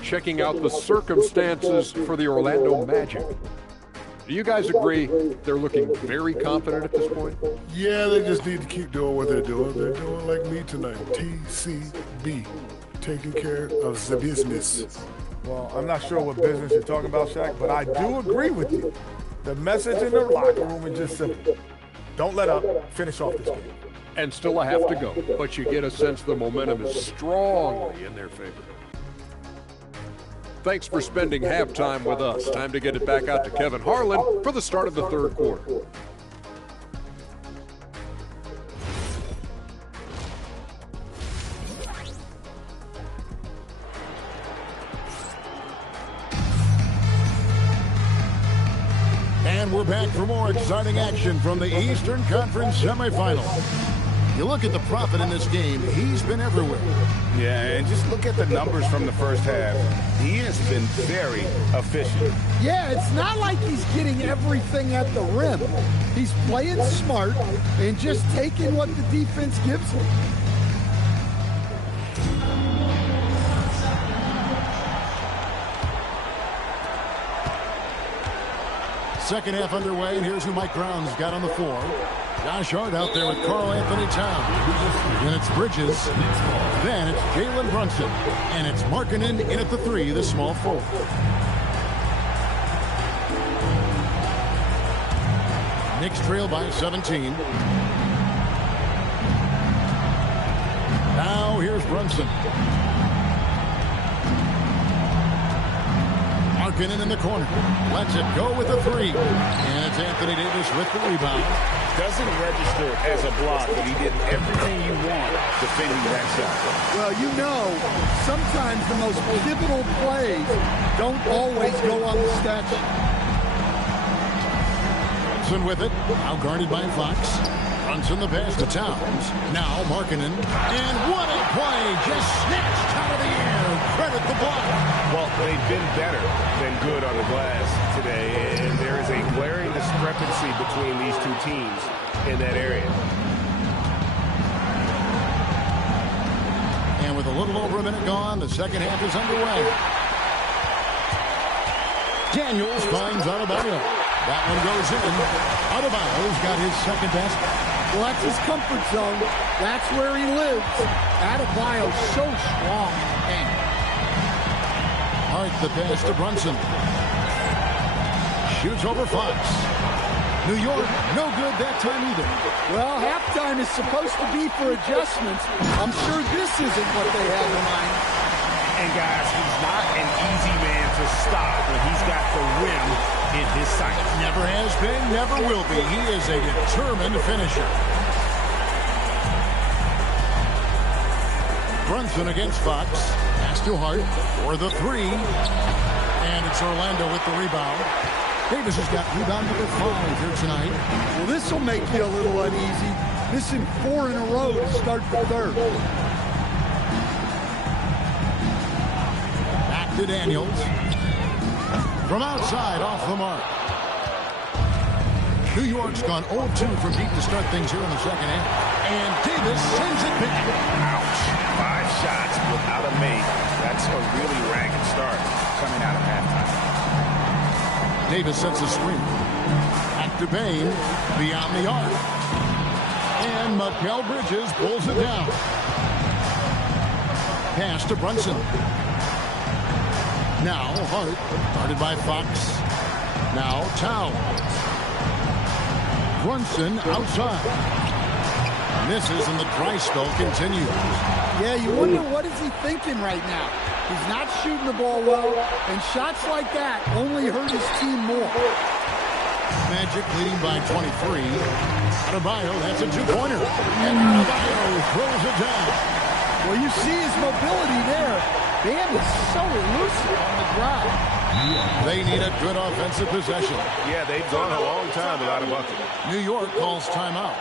Checking out the circumstances for the Orlando Magic. Do you guys agree they're looking very confident at this point? Yeah, they just need to keep doing what they're doing. They're doing like me tonight. TCB, taking care of the business. Well, I'm not sure what business you're talking about, Shaq, but I do agree with you. The message in the locker room is just simple. Don't let up. Finish off this game. And still a half to go, but you get a sense the momentum is strongly in their favor. Thanks for spending halftime with us. Time to get it back out to Kevin Harlan for the start of the third quarter. And we're back for more exciting action from the Eastern Conference semifinals. You look at the Prophet in this game, he's been everywhere. Yeah, and just look at the numbers from the first half. He has been very efficient. Yeah, it's not like he's getting everything at the rim. He's playing smart and just taking what the defense gives him. Second half underway, and here's who Mike Brown's got on the floor. Josh Hart out there with Karl-Anthony Towns. Then it's Bridges. Then it's Jalen Brunson. And it's Markkanen in at the 3, the small forward. Knicks trail by 17. Now here's Brunson. Markkanen in the corner. Lets it go with the 3. And it's Anthony Davis with the rebound. Doesn't register as a block, but he did everything you want defending that shot. Well, you know, sometimes the most pivotal plays don't always go on the stat sheet. Brunson with it. Now guarded by Fox. Brunson the pass to Towns. Now Markkanen. And what a play! Just snatched out of the air. Credit the block. Well, they've been better than good on the glass today, and there is a glaring discrepancy between these two teams in that area. And with a little over a minute gone, the second half is underway. Daniels finds Adebayo. That one goes in. Adebayo's got his second basket. Well, that's his comfort zone. That's where he lives. Adebayo's so strong in the game. Hart the pass to Brunson. Shoots over Fox. New York, no good that time either. Well, halftime is supposed to be for adjustments. I'm sure this isn't what they have in mind. And guys, he's not an easy man to stop when he's got the rim in his sights. Never has been, never will be. He is a determined finisher. Brunson against Fox. Pass to Hart for the 3. And it's Orlando with the rebound. Davis has got rebound number 5 here tonight. Well, this will make you a little uneasy. Missing 4 in a row to start the third. Back to Daniels. From outside, off the mark. New York's gone 0-2 from deep to start things here in the second half. And Davis sends it back. Ouch. 5 shots without a make. That's a really ragged start coming out of halftime. Davis sets a screen. Back to Bain. Beyond the arc. And Mikal Bridges pulls it down. Pass to Brunson. Now Hart. Guarded by Fox. Now Towns. Brunson outside. Misses and the dry spell continues. Yeah, you wonder what is he thinking right now. He's not shooting the ball well, and shots like that only hurt his team more. Magic leading by 23. Adebayo, that's a 2-pointer. And Adebayo throws it down. Well, you see his mobility there. Bam is so elusive on the drive. They need a good offensive possession. Yeah, they've gone a long time without a bucket. New York calls timeout.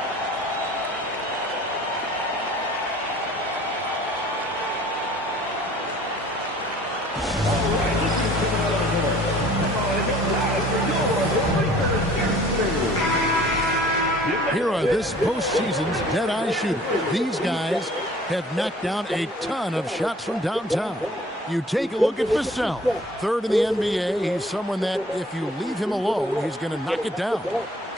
Here are this postseason's dead-eye shooter. These guys have knocked down a ton of shots from downtown. You take a look at Vassell, third in the NBA. He's someone that if you leave him alone, he's going to knock it down.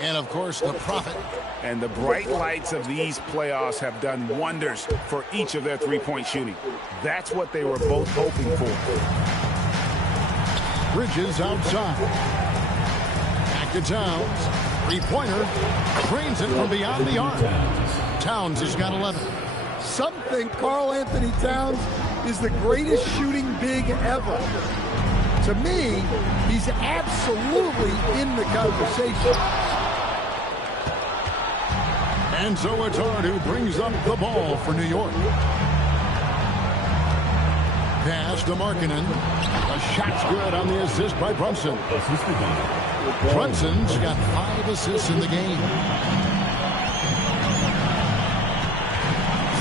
And, of course, the Prophet. And the bright lights of these playoffs have done wonders for each of their three-point shooting. That's what they were both hoping for. Bridges outside. Back to Towns. Three-pointer. Drains it from beyond the arc. Towns has got 11. Some think Karl Anthony Towns is the greatest shooting big ever. To me, he's absolutely in the conversation. And so it's Hart who brings up the ball for New York. Pass to Markkanen. A shot's good on the assist by Brunson. Brunson's got 5 assists in the game.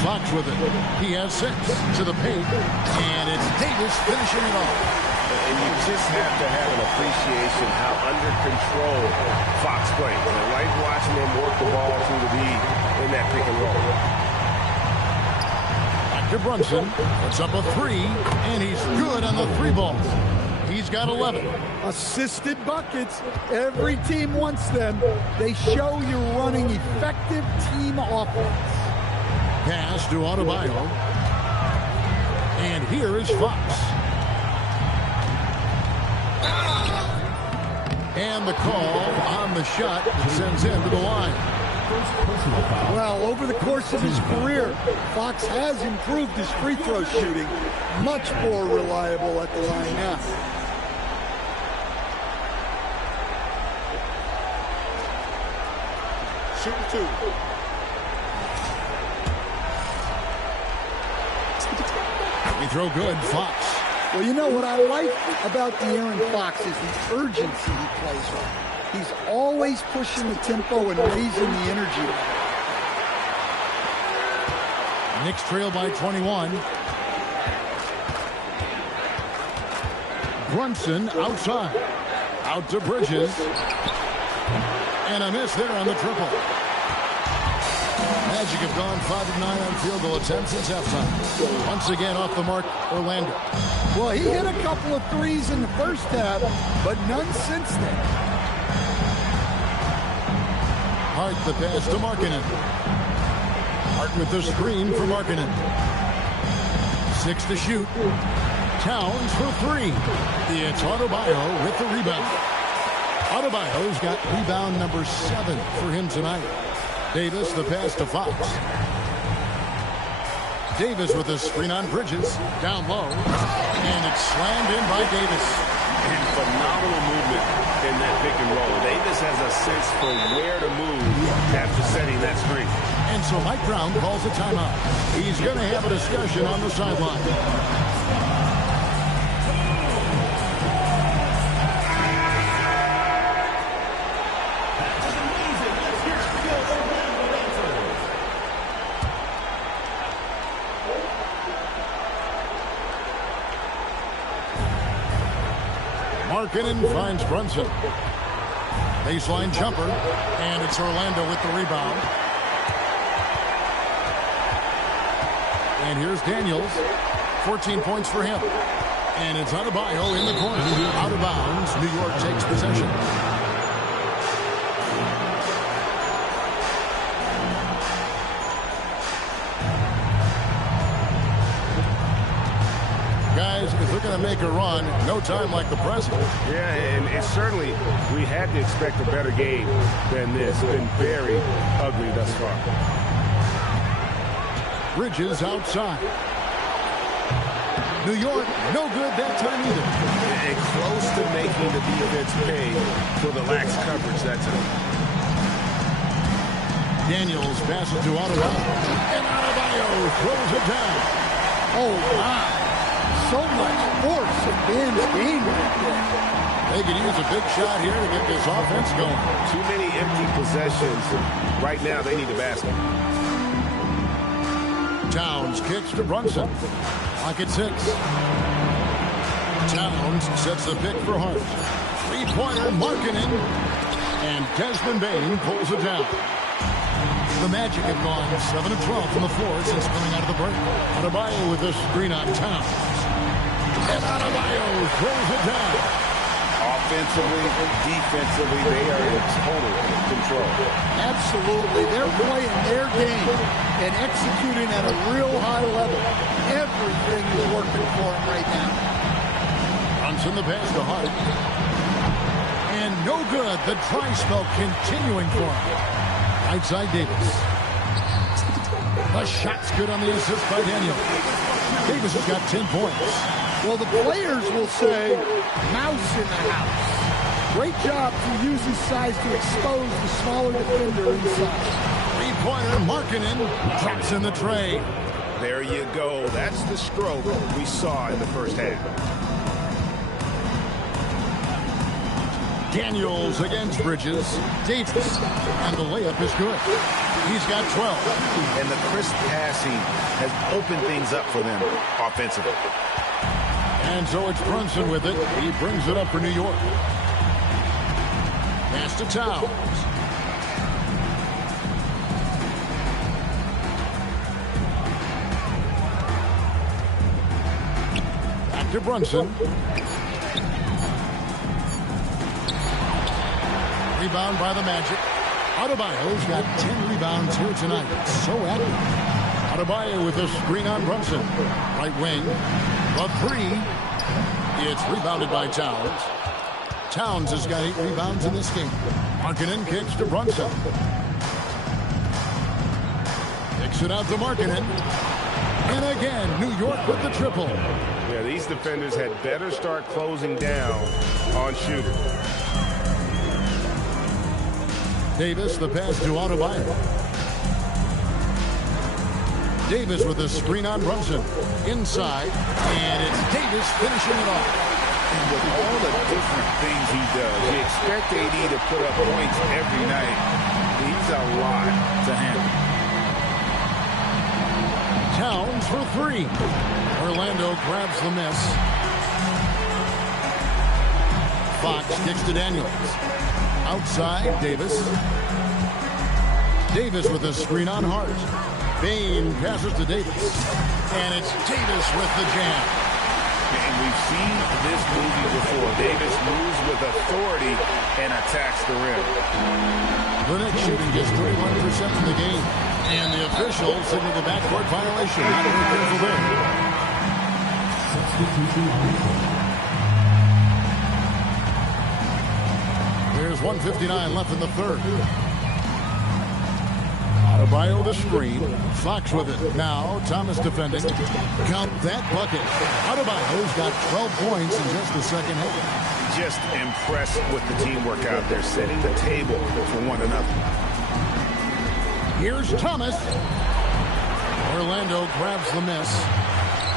Fox with it. He has 6 to the paint. And it's Davis finishing it off. And you just have to have an appreciation how under control Fox plays. I like watching him work the ball through the lead in that pick and roll. Back to Brunson. Puts up a 3, and he's good on the 3 ball. He's got 11. Assisted buckets. Every team wants them. They show you're running effective team offense. Pass to Adebayo. And here is Fox. And the call on the shot that sends him to the line. Well, over the course of his career, Fox has improved his free throw shooting. Much more reliable at the line now. Shooting 2. He throw good, Fox. Well, you know what I like about De'Aaron Fox is the urgency he plays with. He's always pushing the tempo and raising the energy. Knicks trail by 21. Brunson outside. Out to Bridges. And a miss there on the triple. Magic have gone 5 of 9 on field goal attempts since halftime. Once again off the mark, Orlando. Well, he hit a couple of threes in the first half, but none since then. Hart the pass to Markkanen. Hart with the screen for Markkanen. 6 to shoot. Towns for 3. It's Adebayo with the rebound. Adebayo's got rebound number 7 for him tonight. Davis the pass to Fox. Davis with a screen on Bridges. Down low. And it's slammed in by Davis. And phenomenal movement in that pick and roll. Davis has a sense for where to move after setting that screen. And so Mike Brown calls a timeout. He's going to have a discussion on the sideline. Markkanen finds Brunson. Baseline jumper, and it's Orlando with the rebound. And here's Daniels. 14 points for him. And it's Adebayo in the corner. Out of bounds. New York takes possession. Guys, if they're going to make a run, no time like the present. Yeah, and it's certainly, we had to expect a better game than this. It's been very ugly thus far. Bridges outside. New York, no good that time either. And close to making the defense pay for the lax coverage that time. Daniels passes to Adebayo. And Adebayo throws it down. Oh, wow. So much force in Ben's game right there. They could use a big shot here to get this offense going. Too many empty possessions. Right now, they need a basket. Towns kicks to Brunson. Clock at 6. Towns sets the pick for Hart. 3-pointer Markkanen. And Desmond Bane pulls it down. The Magic have gone 7 of 12 from the floor since coming out of the break. Adebayo with the screen on Towns. And Adebayo throws it down. Offensively, defensively, they are in total control. Absolutely. They're playing their game and executing at a real high level. Everything is working for them right now. Brunson the pass to Hart. And no good. The dry spell continuing for him. Right side Davis. The shot's good on the assist by Daniel. Davis has got 10 points. Well, the players will say, mouse in the house. Great job to use his size to expose the smaller defender inside. Three-pointer, Markkanen drops in the tray. There you go. That's the stroke we saw in the first half. Daniels against Bridges. Davis. And the layup is good. He's got 12. And the crisp passing has opened things up for them offensively. And so it's Brunson with it. He brings it up for New York. Pass to Towns. Back to Brunson. Rebound by the Magic. Adebayo's got 10 rebounds here tonight. So active. Adebayo with a screen on Brunson. Right wing. The three. It's rebounded by Towns. Towns has got 8 rebounds in this game. Markkanen kicks to Brunson. Kicks it out to Markkanen. And again, New York with the triple. Yeah, these defenders had better start closing down on shooters. Davis, the pass to Adebayo. Davis with a screen on Brunson. Inside, and it's Davis finishing it off. And with all the different things he does, you expect AD to put up points every night. He's a lot to handle. Towns for 3. Orlando grabs the miss. Fox kicks to Daniels. Outside, Davis. Davis with a screen on Hart. Bane passes to Davis. And it's Davis with the jam. And we've seen this movie before. Davis moves with authority and attacks the rim. The Knicks shooting just 31% from the game. And the officials signal the backcourt violation. Not very careful there. There's 1:59 left in the third. Adebayo the screen. Fox with it. Now Thomas defending. Count that bucket. Adebayo's got 12 points in just the second half. Just impressed with the teamwork out there, setting the table for one another. Here's Thomas. Orlando grabs the miss.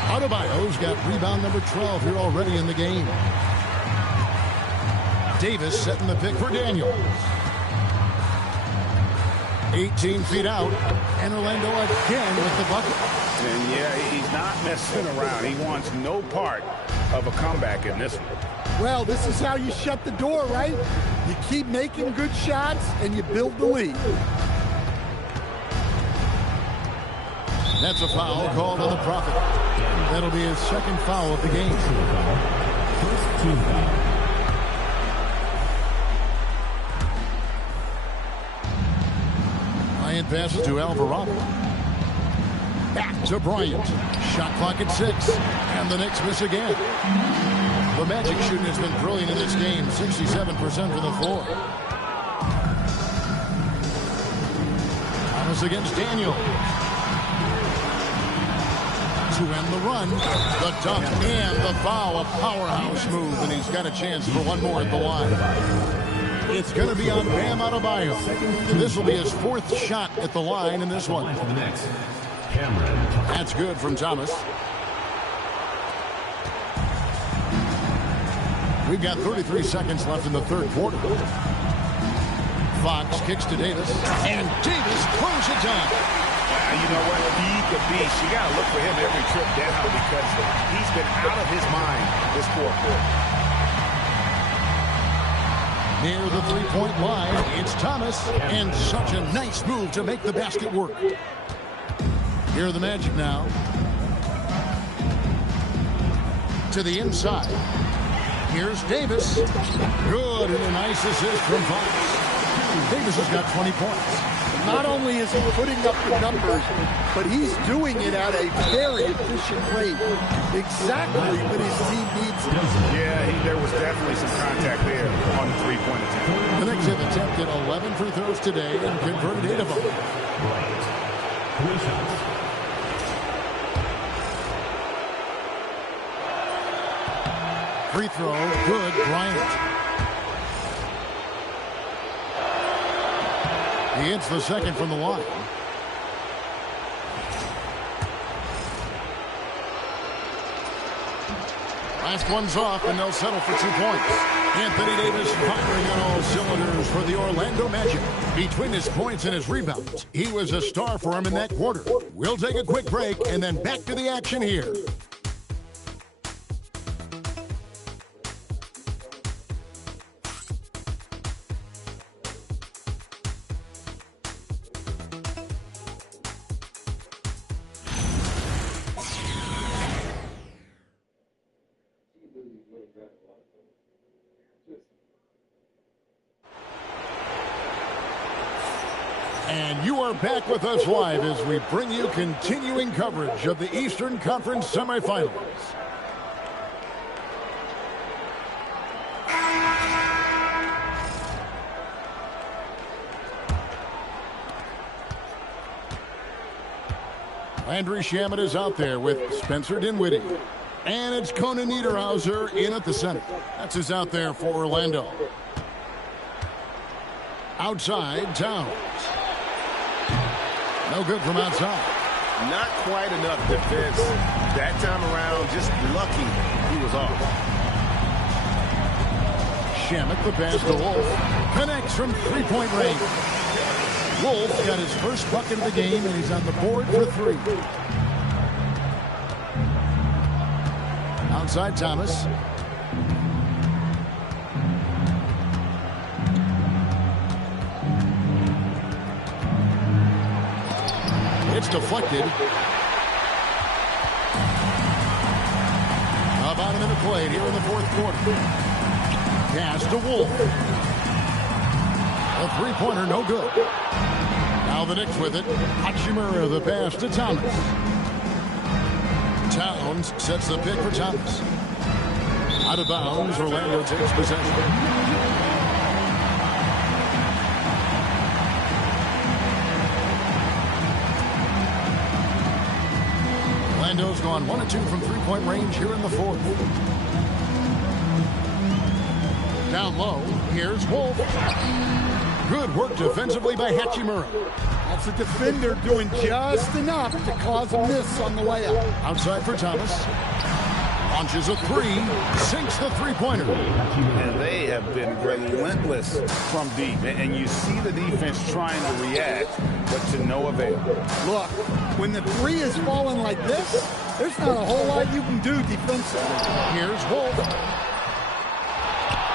Adebayo's got rebound number 12 here already in the game. Davis setting the pick for Daniels. 18 feet out, and Orlando again with the bucket. And yeah, he's not messing around. He wants no part of a comeback in this one. Well, this is how you shut the door, right? You keep making good shots, and you build the lead. That's a foul called on the Prophet. That'll be his second foul of the game. First team foul. Bryant passes to Alvarado. Back to Bryant. Shot clock at 6. And the Knicks miss again. The Magic shooting has been brilliant in this game. 67% from the floor. Thomas against Daniel. To end the run. The dunk and the foul. A powerhouse move. And he's got a chance for one more at the line. It's going to be on Bam Adebayo. This will be his 4th shot at the line in this one. That's good from Thomas. We've got 33 seconds left in the third quarter. Fox kicks to Davis. And Davis throws it down. You know what? Be the beast. You got to look for him every trip down because he's been out of his mind this fourth quarter. Near the three-point line, it's Thomas, and such a nice move to make the basket work. Here are the Magic now. To the inside. Here's Davis. Good, and a nice assist from Fox. Davis has got 20 points. Not only is he putting up the numbers, but he's doing it at a very efficient rate. Exactly what his team needs. Yeah, there was definitely some contact there on the three-point attempt. The Knicks have attempted 11 free throws today and converted 8 of them. 3 shots. Free throw, good, Bryant. He hits the second from the line. Last one's off, and they'll settle for 2 points. Anthony Davis firing on all cylinders for the Orlando Magic. Between his points and his rebounds, he was a star for him in that quarter. We'll take a quick break and then back to the action here. And you are back with us live as we bring you continuing coverage of the Eastern Conference semifinals. Landry Shamet is out there with Spencer Dinwiddie. And it's Conan Niederhauser in at the center. That's who's out there for Orlando. Outside, Towns. No good from outside. Not quite enough defense. That time around, just lucky he was off. Shamet, the pass to Wolf. Connects from three-point range. Wolf got his first bucket of the game, and he's on the board for 3. Outside, Thomas. It's deflected. About a minute played here in the fourth quarter. Pass to Wolf. A three-pointer, no good. Now the Knicks with it. Hachimura, the pass to Thomas. Towns sets the pick for Thomas. Out of bounds, Orlando takes possession. Orlando's gone 1 of 2 from three-point range here in the fourth. Down low, here's Wolf. Good work defensively by Hachimura. That's a defender doing just enough to cause a miss on the layup. Outside for Thomas. Launches a 3, sinks the three-pointer. And they have been relentless from deep. And you see the defense trying to react, but to no avail. Look, when the 3 is falling like this, there's not a whole lot you can do defensively. Here's Wolf.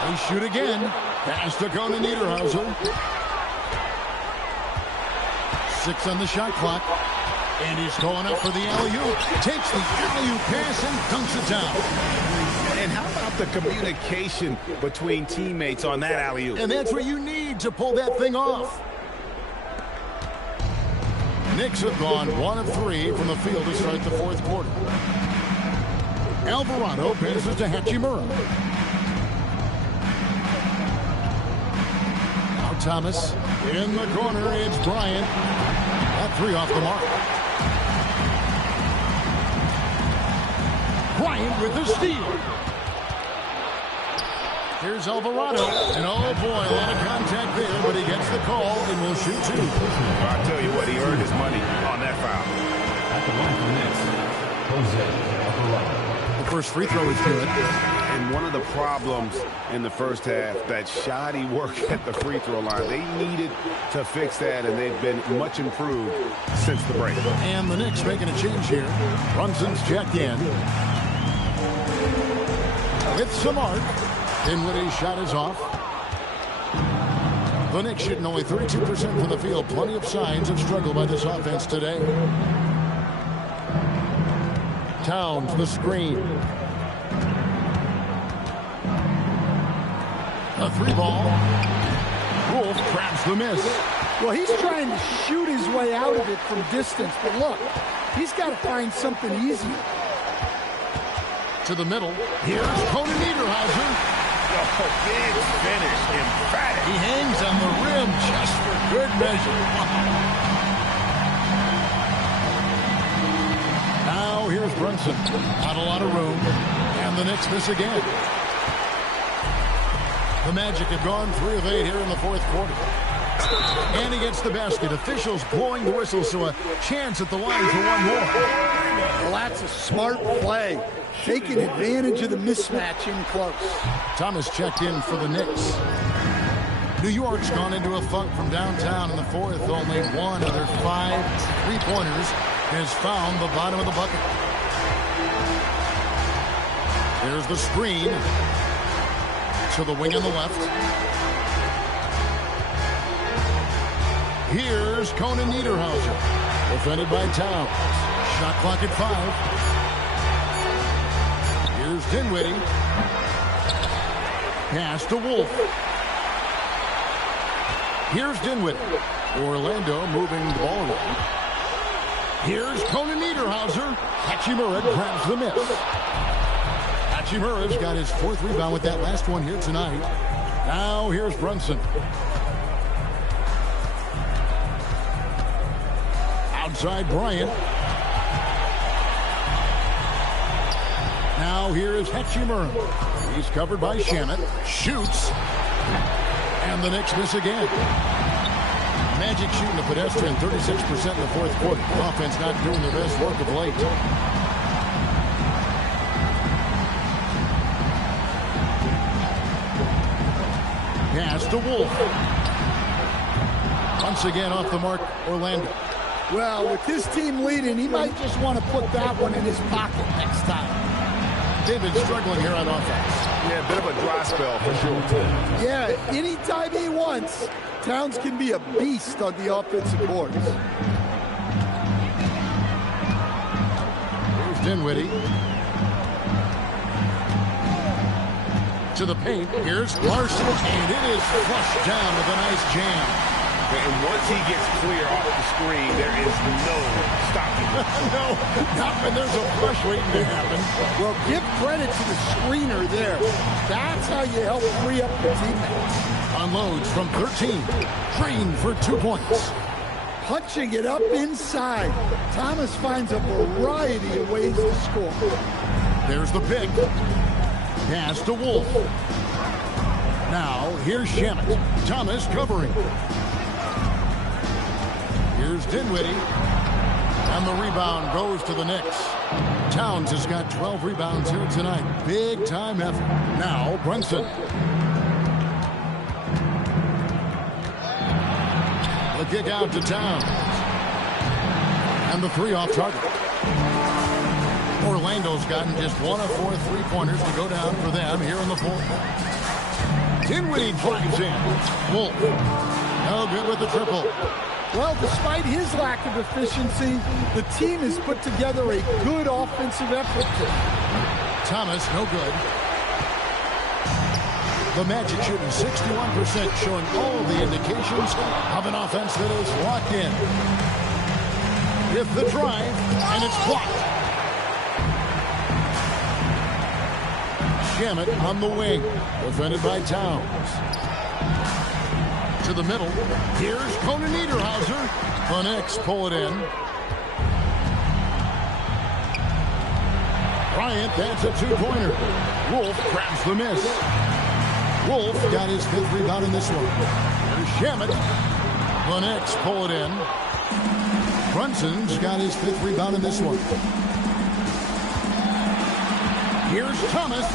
They shoot again. Pass to Conan Niederhauser. 6 on the shot clock. And he's going up for the alley-oop. Takes the alley-oop pass and dunks it down. And how about the communication between teammates on that alley-oop? And that's what you need to pull that thing off. Knicks have gone 1 of 3 from the field to start the fourth quarter. Alvarado passes to Hachimura. Now Thomas in the corner. It's Bryant. That 3 off the mark. Bryant with the steal. Here's Alvarado. And oh boy, a lot of contact there, but he gets the call and will shoot 2. I'll tell you what, he earned his money on that foul. At the line for Knicks, Jose Alvarado. The first free throw is good. And one of the problems in the first half, that shoddy work at the free throw line. They needed to fix that, and they've been much improved since the break. And the Knicks making a change here. Brunson's checked in. With Samart. Dinwiddie's shot is off. The Knicks shooting only 32% from the field. Plenty of signs of struggle by this offense today. Towns, the screen. A 3-ball. Wolf grabs the miss. Well, he's trying to shoot his way out of it from distance, but look, he's got to find something easier. To the middle. Here's Conan Niederhauser. Oh, big finish, emphatic. He hangs on the rim just for good measure. here's Brunson. Not a lot of room. And the Knicks miss again. The Magic have gone 3 of 8 here in the fourth quarter. And he gets the basket. Officials blowing the whistle, so a chance at the line for one more. Well, that's a smart play. Taking advantage of the mismatch in close. Thomas checked in for the Knicks. New York's gone into a funk from downtown in the fourth. Only one of their 5 3-pointers has found the bottom of the bucket. There's the screen to the wing on the left. Here's Conan Niederhauser. Defended by Towns. Shot clock at 5. Here's Dinwiddie. Pass to Wolf. Here's Dinwiddie. Orlando moving the ball around. Here's Conan Niederhauser. Hachimura grabs the miss. Hachimura's got his 4th rebound with that last one here tonight. Now here's Brunson. Outside Bryant. Now here is Hachimura. He's covered by Shamet. Shoots. And the Knicks miss again. Magic shooting a pedestrian 36% in the fourth quarter. Offense not doing their best work of late. Pass to Wolf. Once again off the mark, Orlando. Well, with his team leading, he might just want to put that one in his pocket next time. David struggling here on offense. Yeah, a bit of a dry spell for sure. Yeah, anytime he wants, Towns can be a beast on the offensive boards. Here's Dinwiddie. To the paint. Here's Larson. And it is flushed down with a nice jam. And once he gets clear off the screen, there is no stopping him. No, not when there's a flush waiting to happen. Well, give credit to the screener there. That's how you help free up the teammates. Unloads from 13. Green for 2 points. Punching it up inside. Thomas finds a variety of ways to score. There's the pick. Pass to Wolf. Now, here's Shamet. Thomas covering. Here's Dinwiddie. And the rebound goes to the Knicks. Towns has got 12 rebounds here tonight. Big time effort. Now, Brunson. The kick out to Towns. And the 3 off target. Orlando's gotten just 1 of 4 3-pointers to go down for them here in the fourth. Dinwiddie drives in. Wolf. No good with the triple. Well, despite his lack of efficiency, the team has put together a good offensive effort. Thomas, no good. The Magic shooting 61%, showing all the indications of an offense that is locked in. With the drive, and it's blocked. Shamet on the wing, defended by Towns. To the middle, here's Conan Niederhauser. The Knicks pull it in. Bryant, that's a 2-pointer. Wolf grabs the miss. Wolf got his 5th rebound in this one. There's Shamet. The Knicks pull it in. Brunson's got his 5th rebound in this one. Here's Thomas.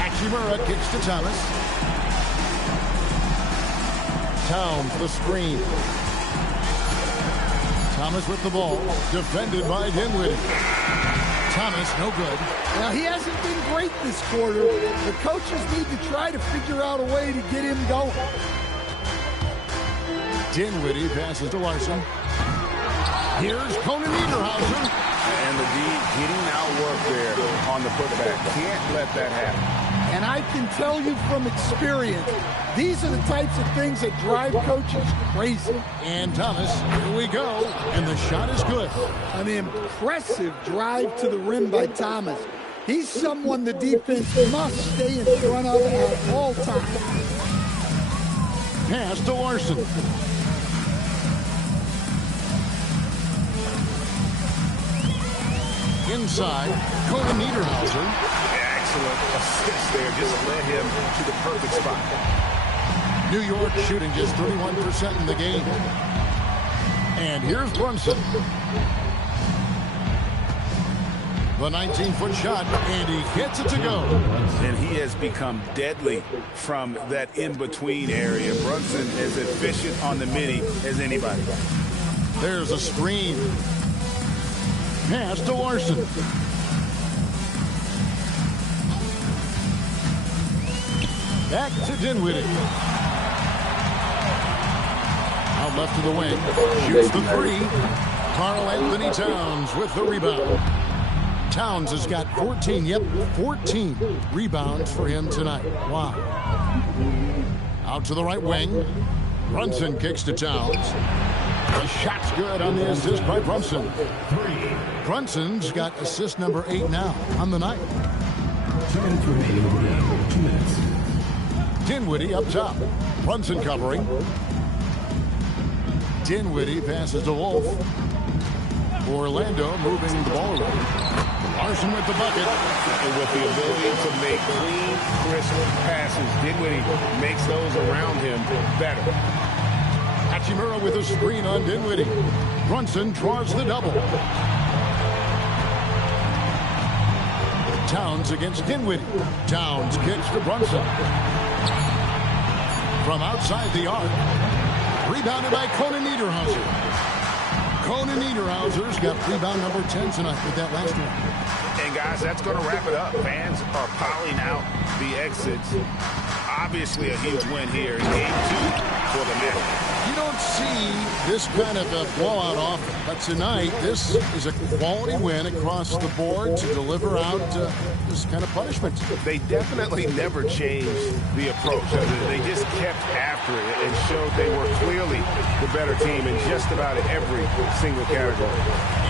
Hachimura kicks to Thomas. Towns the screen. Thomas with the ball. Defended by Dinwiddie. Thomas, no good. Now, he hasn't been great this quarter. The coaches need to try to figure out a way to get him going. Dinwiddie passes to Larson. Here's Conan Niederhauser. And the D getting outwork there on the putback. Can't let that happen. And I can tell you from experience, these are the types of things that drive coaches crazy. And Thomas, here we go. And the shot is good. An impressive drive to the rim by Thomas. He's someone the defense must stay in front of at all times. Pass to Larson. Inside, Conan Niederhauser. Excellent assist there. Just led him to the perfect spot. New York shooting just 31% in the game. And here's Brunson. The 19-foot shot, and he hits it to go. And he has become deadly from that in-between area. Brunson is efficient on the mini as anybody. There's a screen. Pass to Larson. Back to Dinwiddie. Out left to the wing. Shoots the three. Karl Anthony Towns with the rebound. Towns has got 14 rebounds for him tonight. Wow. Out to the right wing. Brunson kicks to Towns. The shot's good on the assist by Brunson. Brunson's got assist number 8 now on the night. 2 minutes remaining in the game. 2 minutes. Dinwiddie up top. Brunson covering. Dinwiddie passes to Wolf. Orlando moving the ball around. Larson with the bucket. And with the ability to make clean, crisp passes, Dinwiddie makes those around him better. Hachimura with a screen on Dinwiddie. Brunson draws the double. Towns against Dinwiddie. Towns kicks to Brunson. From outside the arc. Rebounded by Conan Niederhauser. Conan Niederhauser's got rebound number 10 tonight with that last one. And guys, that's going to wrap it up. Fans are piling out the exits. Obviously a huge win here in Game 2 for the Magic. You don't see this kind of a blowout often, but tonight this is a quality win across the board to deliver out this kind of punishment. They definitely never changed the approach. They just kept after it and showed they were clearly the better team in just about every single category.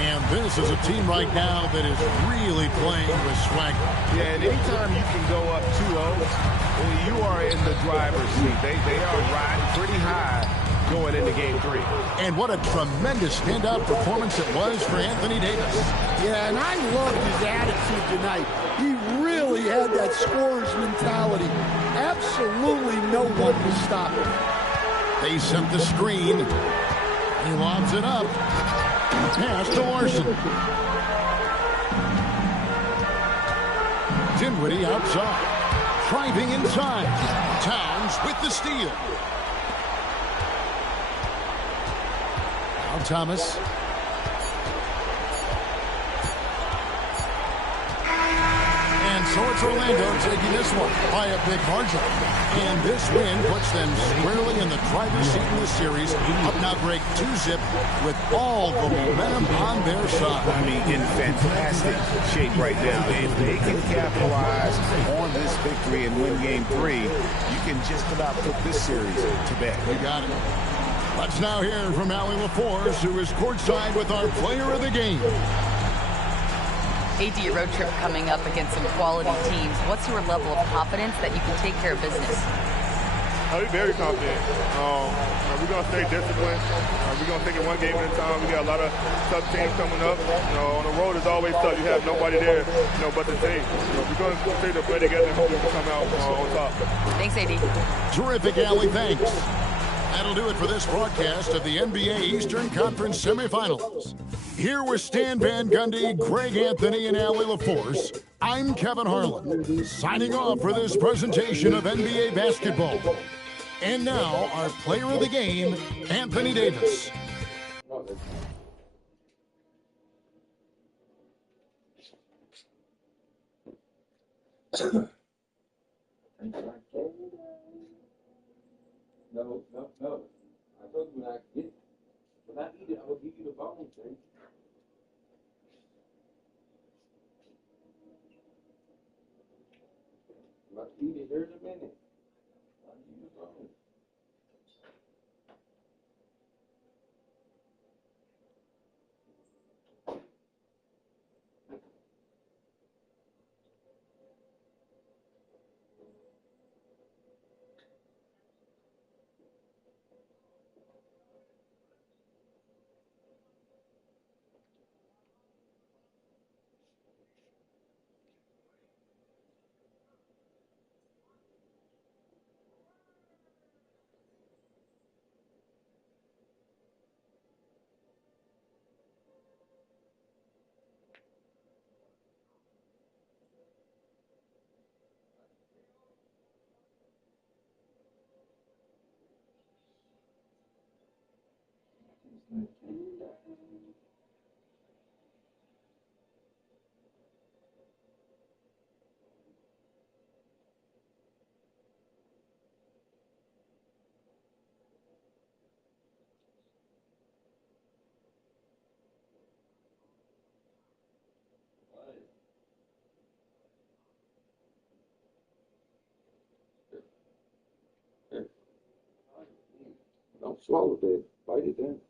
And this is a team right now that is really playing with swagger. Yeah, and anytime you can go up 2-0, you are in the driver's seat. They are riding pretty high going into Game 3. And what a tremendous standout performance it was for Anthony Davis. Yeah, and I loved his attitude tonight. He really had that scorer's mentality. Absolutely no one to stop him. They set the screen. He lobs it up. Pass to Larson. Dinwiddie outside. Driving inside. Towns with the steal. Now Thomas. And so it's Orlando taking this one by a big margin. And this win puts them squarely in the driver's seat in this series. Up now break 2-zip with all the momentum on their side. I mean, in fantastic shape right now. If they can capitalize on this victory and win Game 3, you can just about put this series to bed. You got it. Let's now hear from Allie LaForce, who is courtside with our player of the game. AD, road trip coming up against some quality teams. What's your level of confidence that you can take care of business? I'm very confident. We're going to stay disciplined. We're going to take it one game at a time. We got a lot of tough teams coming up. On the road, it's always tough. You have nobody there, but the team. We're going to continue to play together and hope we can come out on top. Thanks, AD. Terrific, Allie. Thanks. That'll do it for this broadcast of the NBA Eastern Conference semifinals. Here with Stan Van Gundy, Greg Anthony, and Allie LaForce, I'm Kevin Harlan, signing off for this presentation of NBA basketball. And now, our player of the game, Anthony Davis. No. I told you when I eat it, I will give you the bone thing. I'm about to eat it here in a minute. I'll give you the bone. Swallow that. Bite it down.